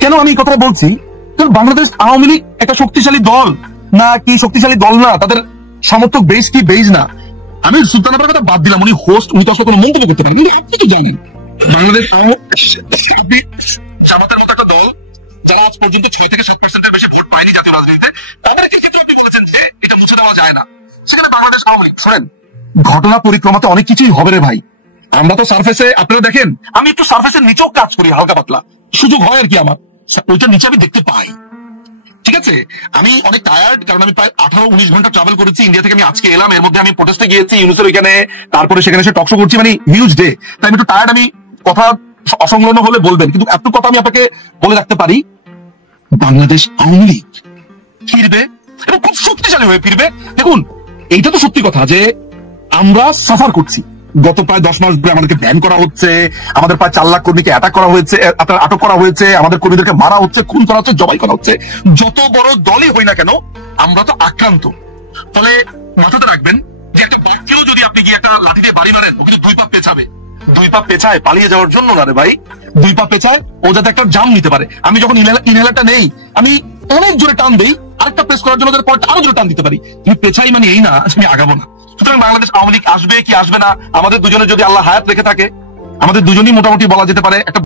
কেন আমি এই কথাটা বলছি? কারণ বাংলাদেশ আওয়ামী লীগ একটা শক্তিশালী দল না কি শক্তিশালী দল না, তাদের সমর্থক বেশ কি বেশ না, আমি সুলতান আপার কথা বাদ দিলাম, উনি হোস্ট, উনি তো আসলে কোনো মন্তব্য করতে পারেন, কিন্তু আপনি তো জানেন বাংলাদেশ জামাতের মতো একটা দল যারা আজ পর্যন্ত 6 থেকে 7% বেশি ভোট পায়নি জাতীয় রাজনীতিতে, তাদের ক্ষেত্রে আপনি বলেছেন যে এটা মুছে দেওয়া যায় না। সেখানে বাংলাদেশ আওয়ামী লীগ শোনেন, ঘটনা পরিক্রমাতে অনেক কিছুই হবে রে ভাই। আমরা তো সার্ফেসে, আপনারা দেখেন আমি একটু সার্ফেসের নিচেও কাজ করি হালকা পাতলা, সুযোগ হয় আর কি আমার, ওইটার নিচে আমি দেখতে পাই। ঠিক আছে, আমি অনেক টায়ার্ড, কারণ আমি প্রায় 18-19 ঘন্টা ট্রাভেল করেছি ইন্ডিয়া থেকে। আমি আজকে এলাম, এর মধ্যে আমি প্রোটেস্টে গিয়েছি ইউনুসের ওইখানে, তারপরে সেখানে এসে টকশো করছি, মানে হিউজ ডে। তাই আমি একটু টায়ার্ড, আমি কথা অসংলগ্ন হলে বলবেন, কিন্তু এত কথা আমি আপনাকে বলে রাখতে পারি, বাংলাদেশ আওয়ামী লীগ ফিরবে এবং খুব শক্তিশালী হয়ে ফিরবে। দেখুন, এইটা তো সত্যি কথা যে আমরা সাফার করছি, গত প্রায় 10 মাস ধরে আমাদেরকে ব্যান করা হচ্ছে, আমাদের প্রায় 4 লাখ কর্মীকে অ্যাটাক করা হয়েছে, আটক করা হয়েছে, আমাদের কর্মীদেরকে মারা হচ্ছে, খুন করা হচ্ছে, জবাই করা হচ্ছে। যত বড় দলই হই না কেন আমরা তো আক্রান্ত। ফলে মাথাতে রাখবেন যে একটা বাঘকেও যদি আপনি গিয়ে একটা লাঠি দিয়ে বাড়ি মারেন, ও কিন্তু 2 পা পেছাবে। 2 পা পেছায় পালিয়ে যাওয়ার জন্য না রে ভাই, 2 পা পেছায় ও যাতে একটা জাম নিতে পারে। আমি যখন ইনহেলারটা নেই, আমি অনেক জোরে টান দেই, আরেকটা প্রেস করার জন্য পর আরো জোরে টান দিতে পারি। তুমি পেছাই মানে এই না আমি আগাবো না। সুতরাং বাংলাদেশ আওয়ামী লীগ আসবে কি আসবে না, আমাদের দুজনে যদি আল্লাহ হায়াত রেখে থাকে, আমাদের দুজনই মোটামুটি বলা যেতে পারে একটা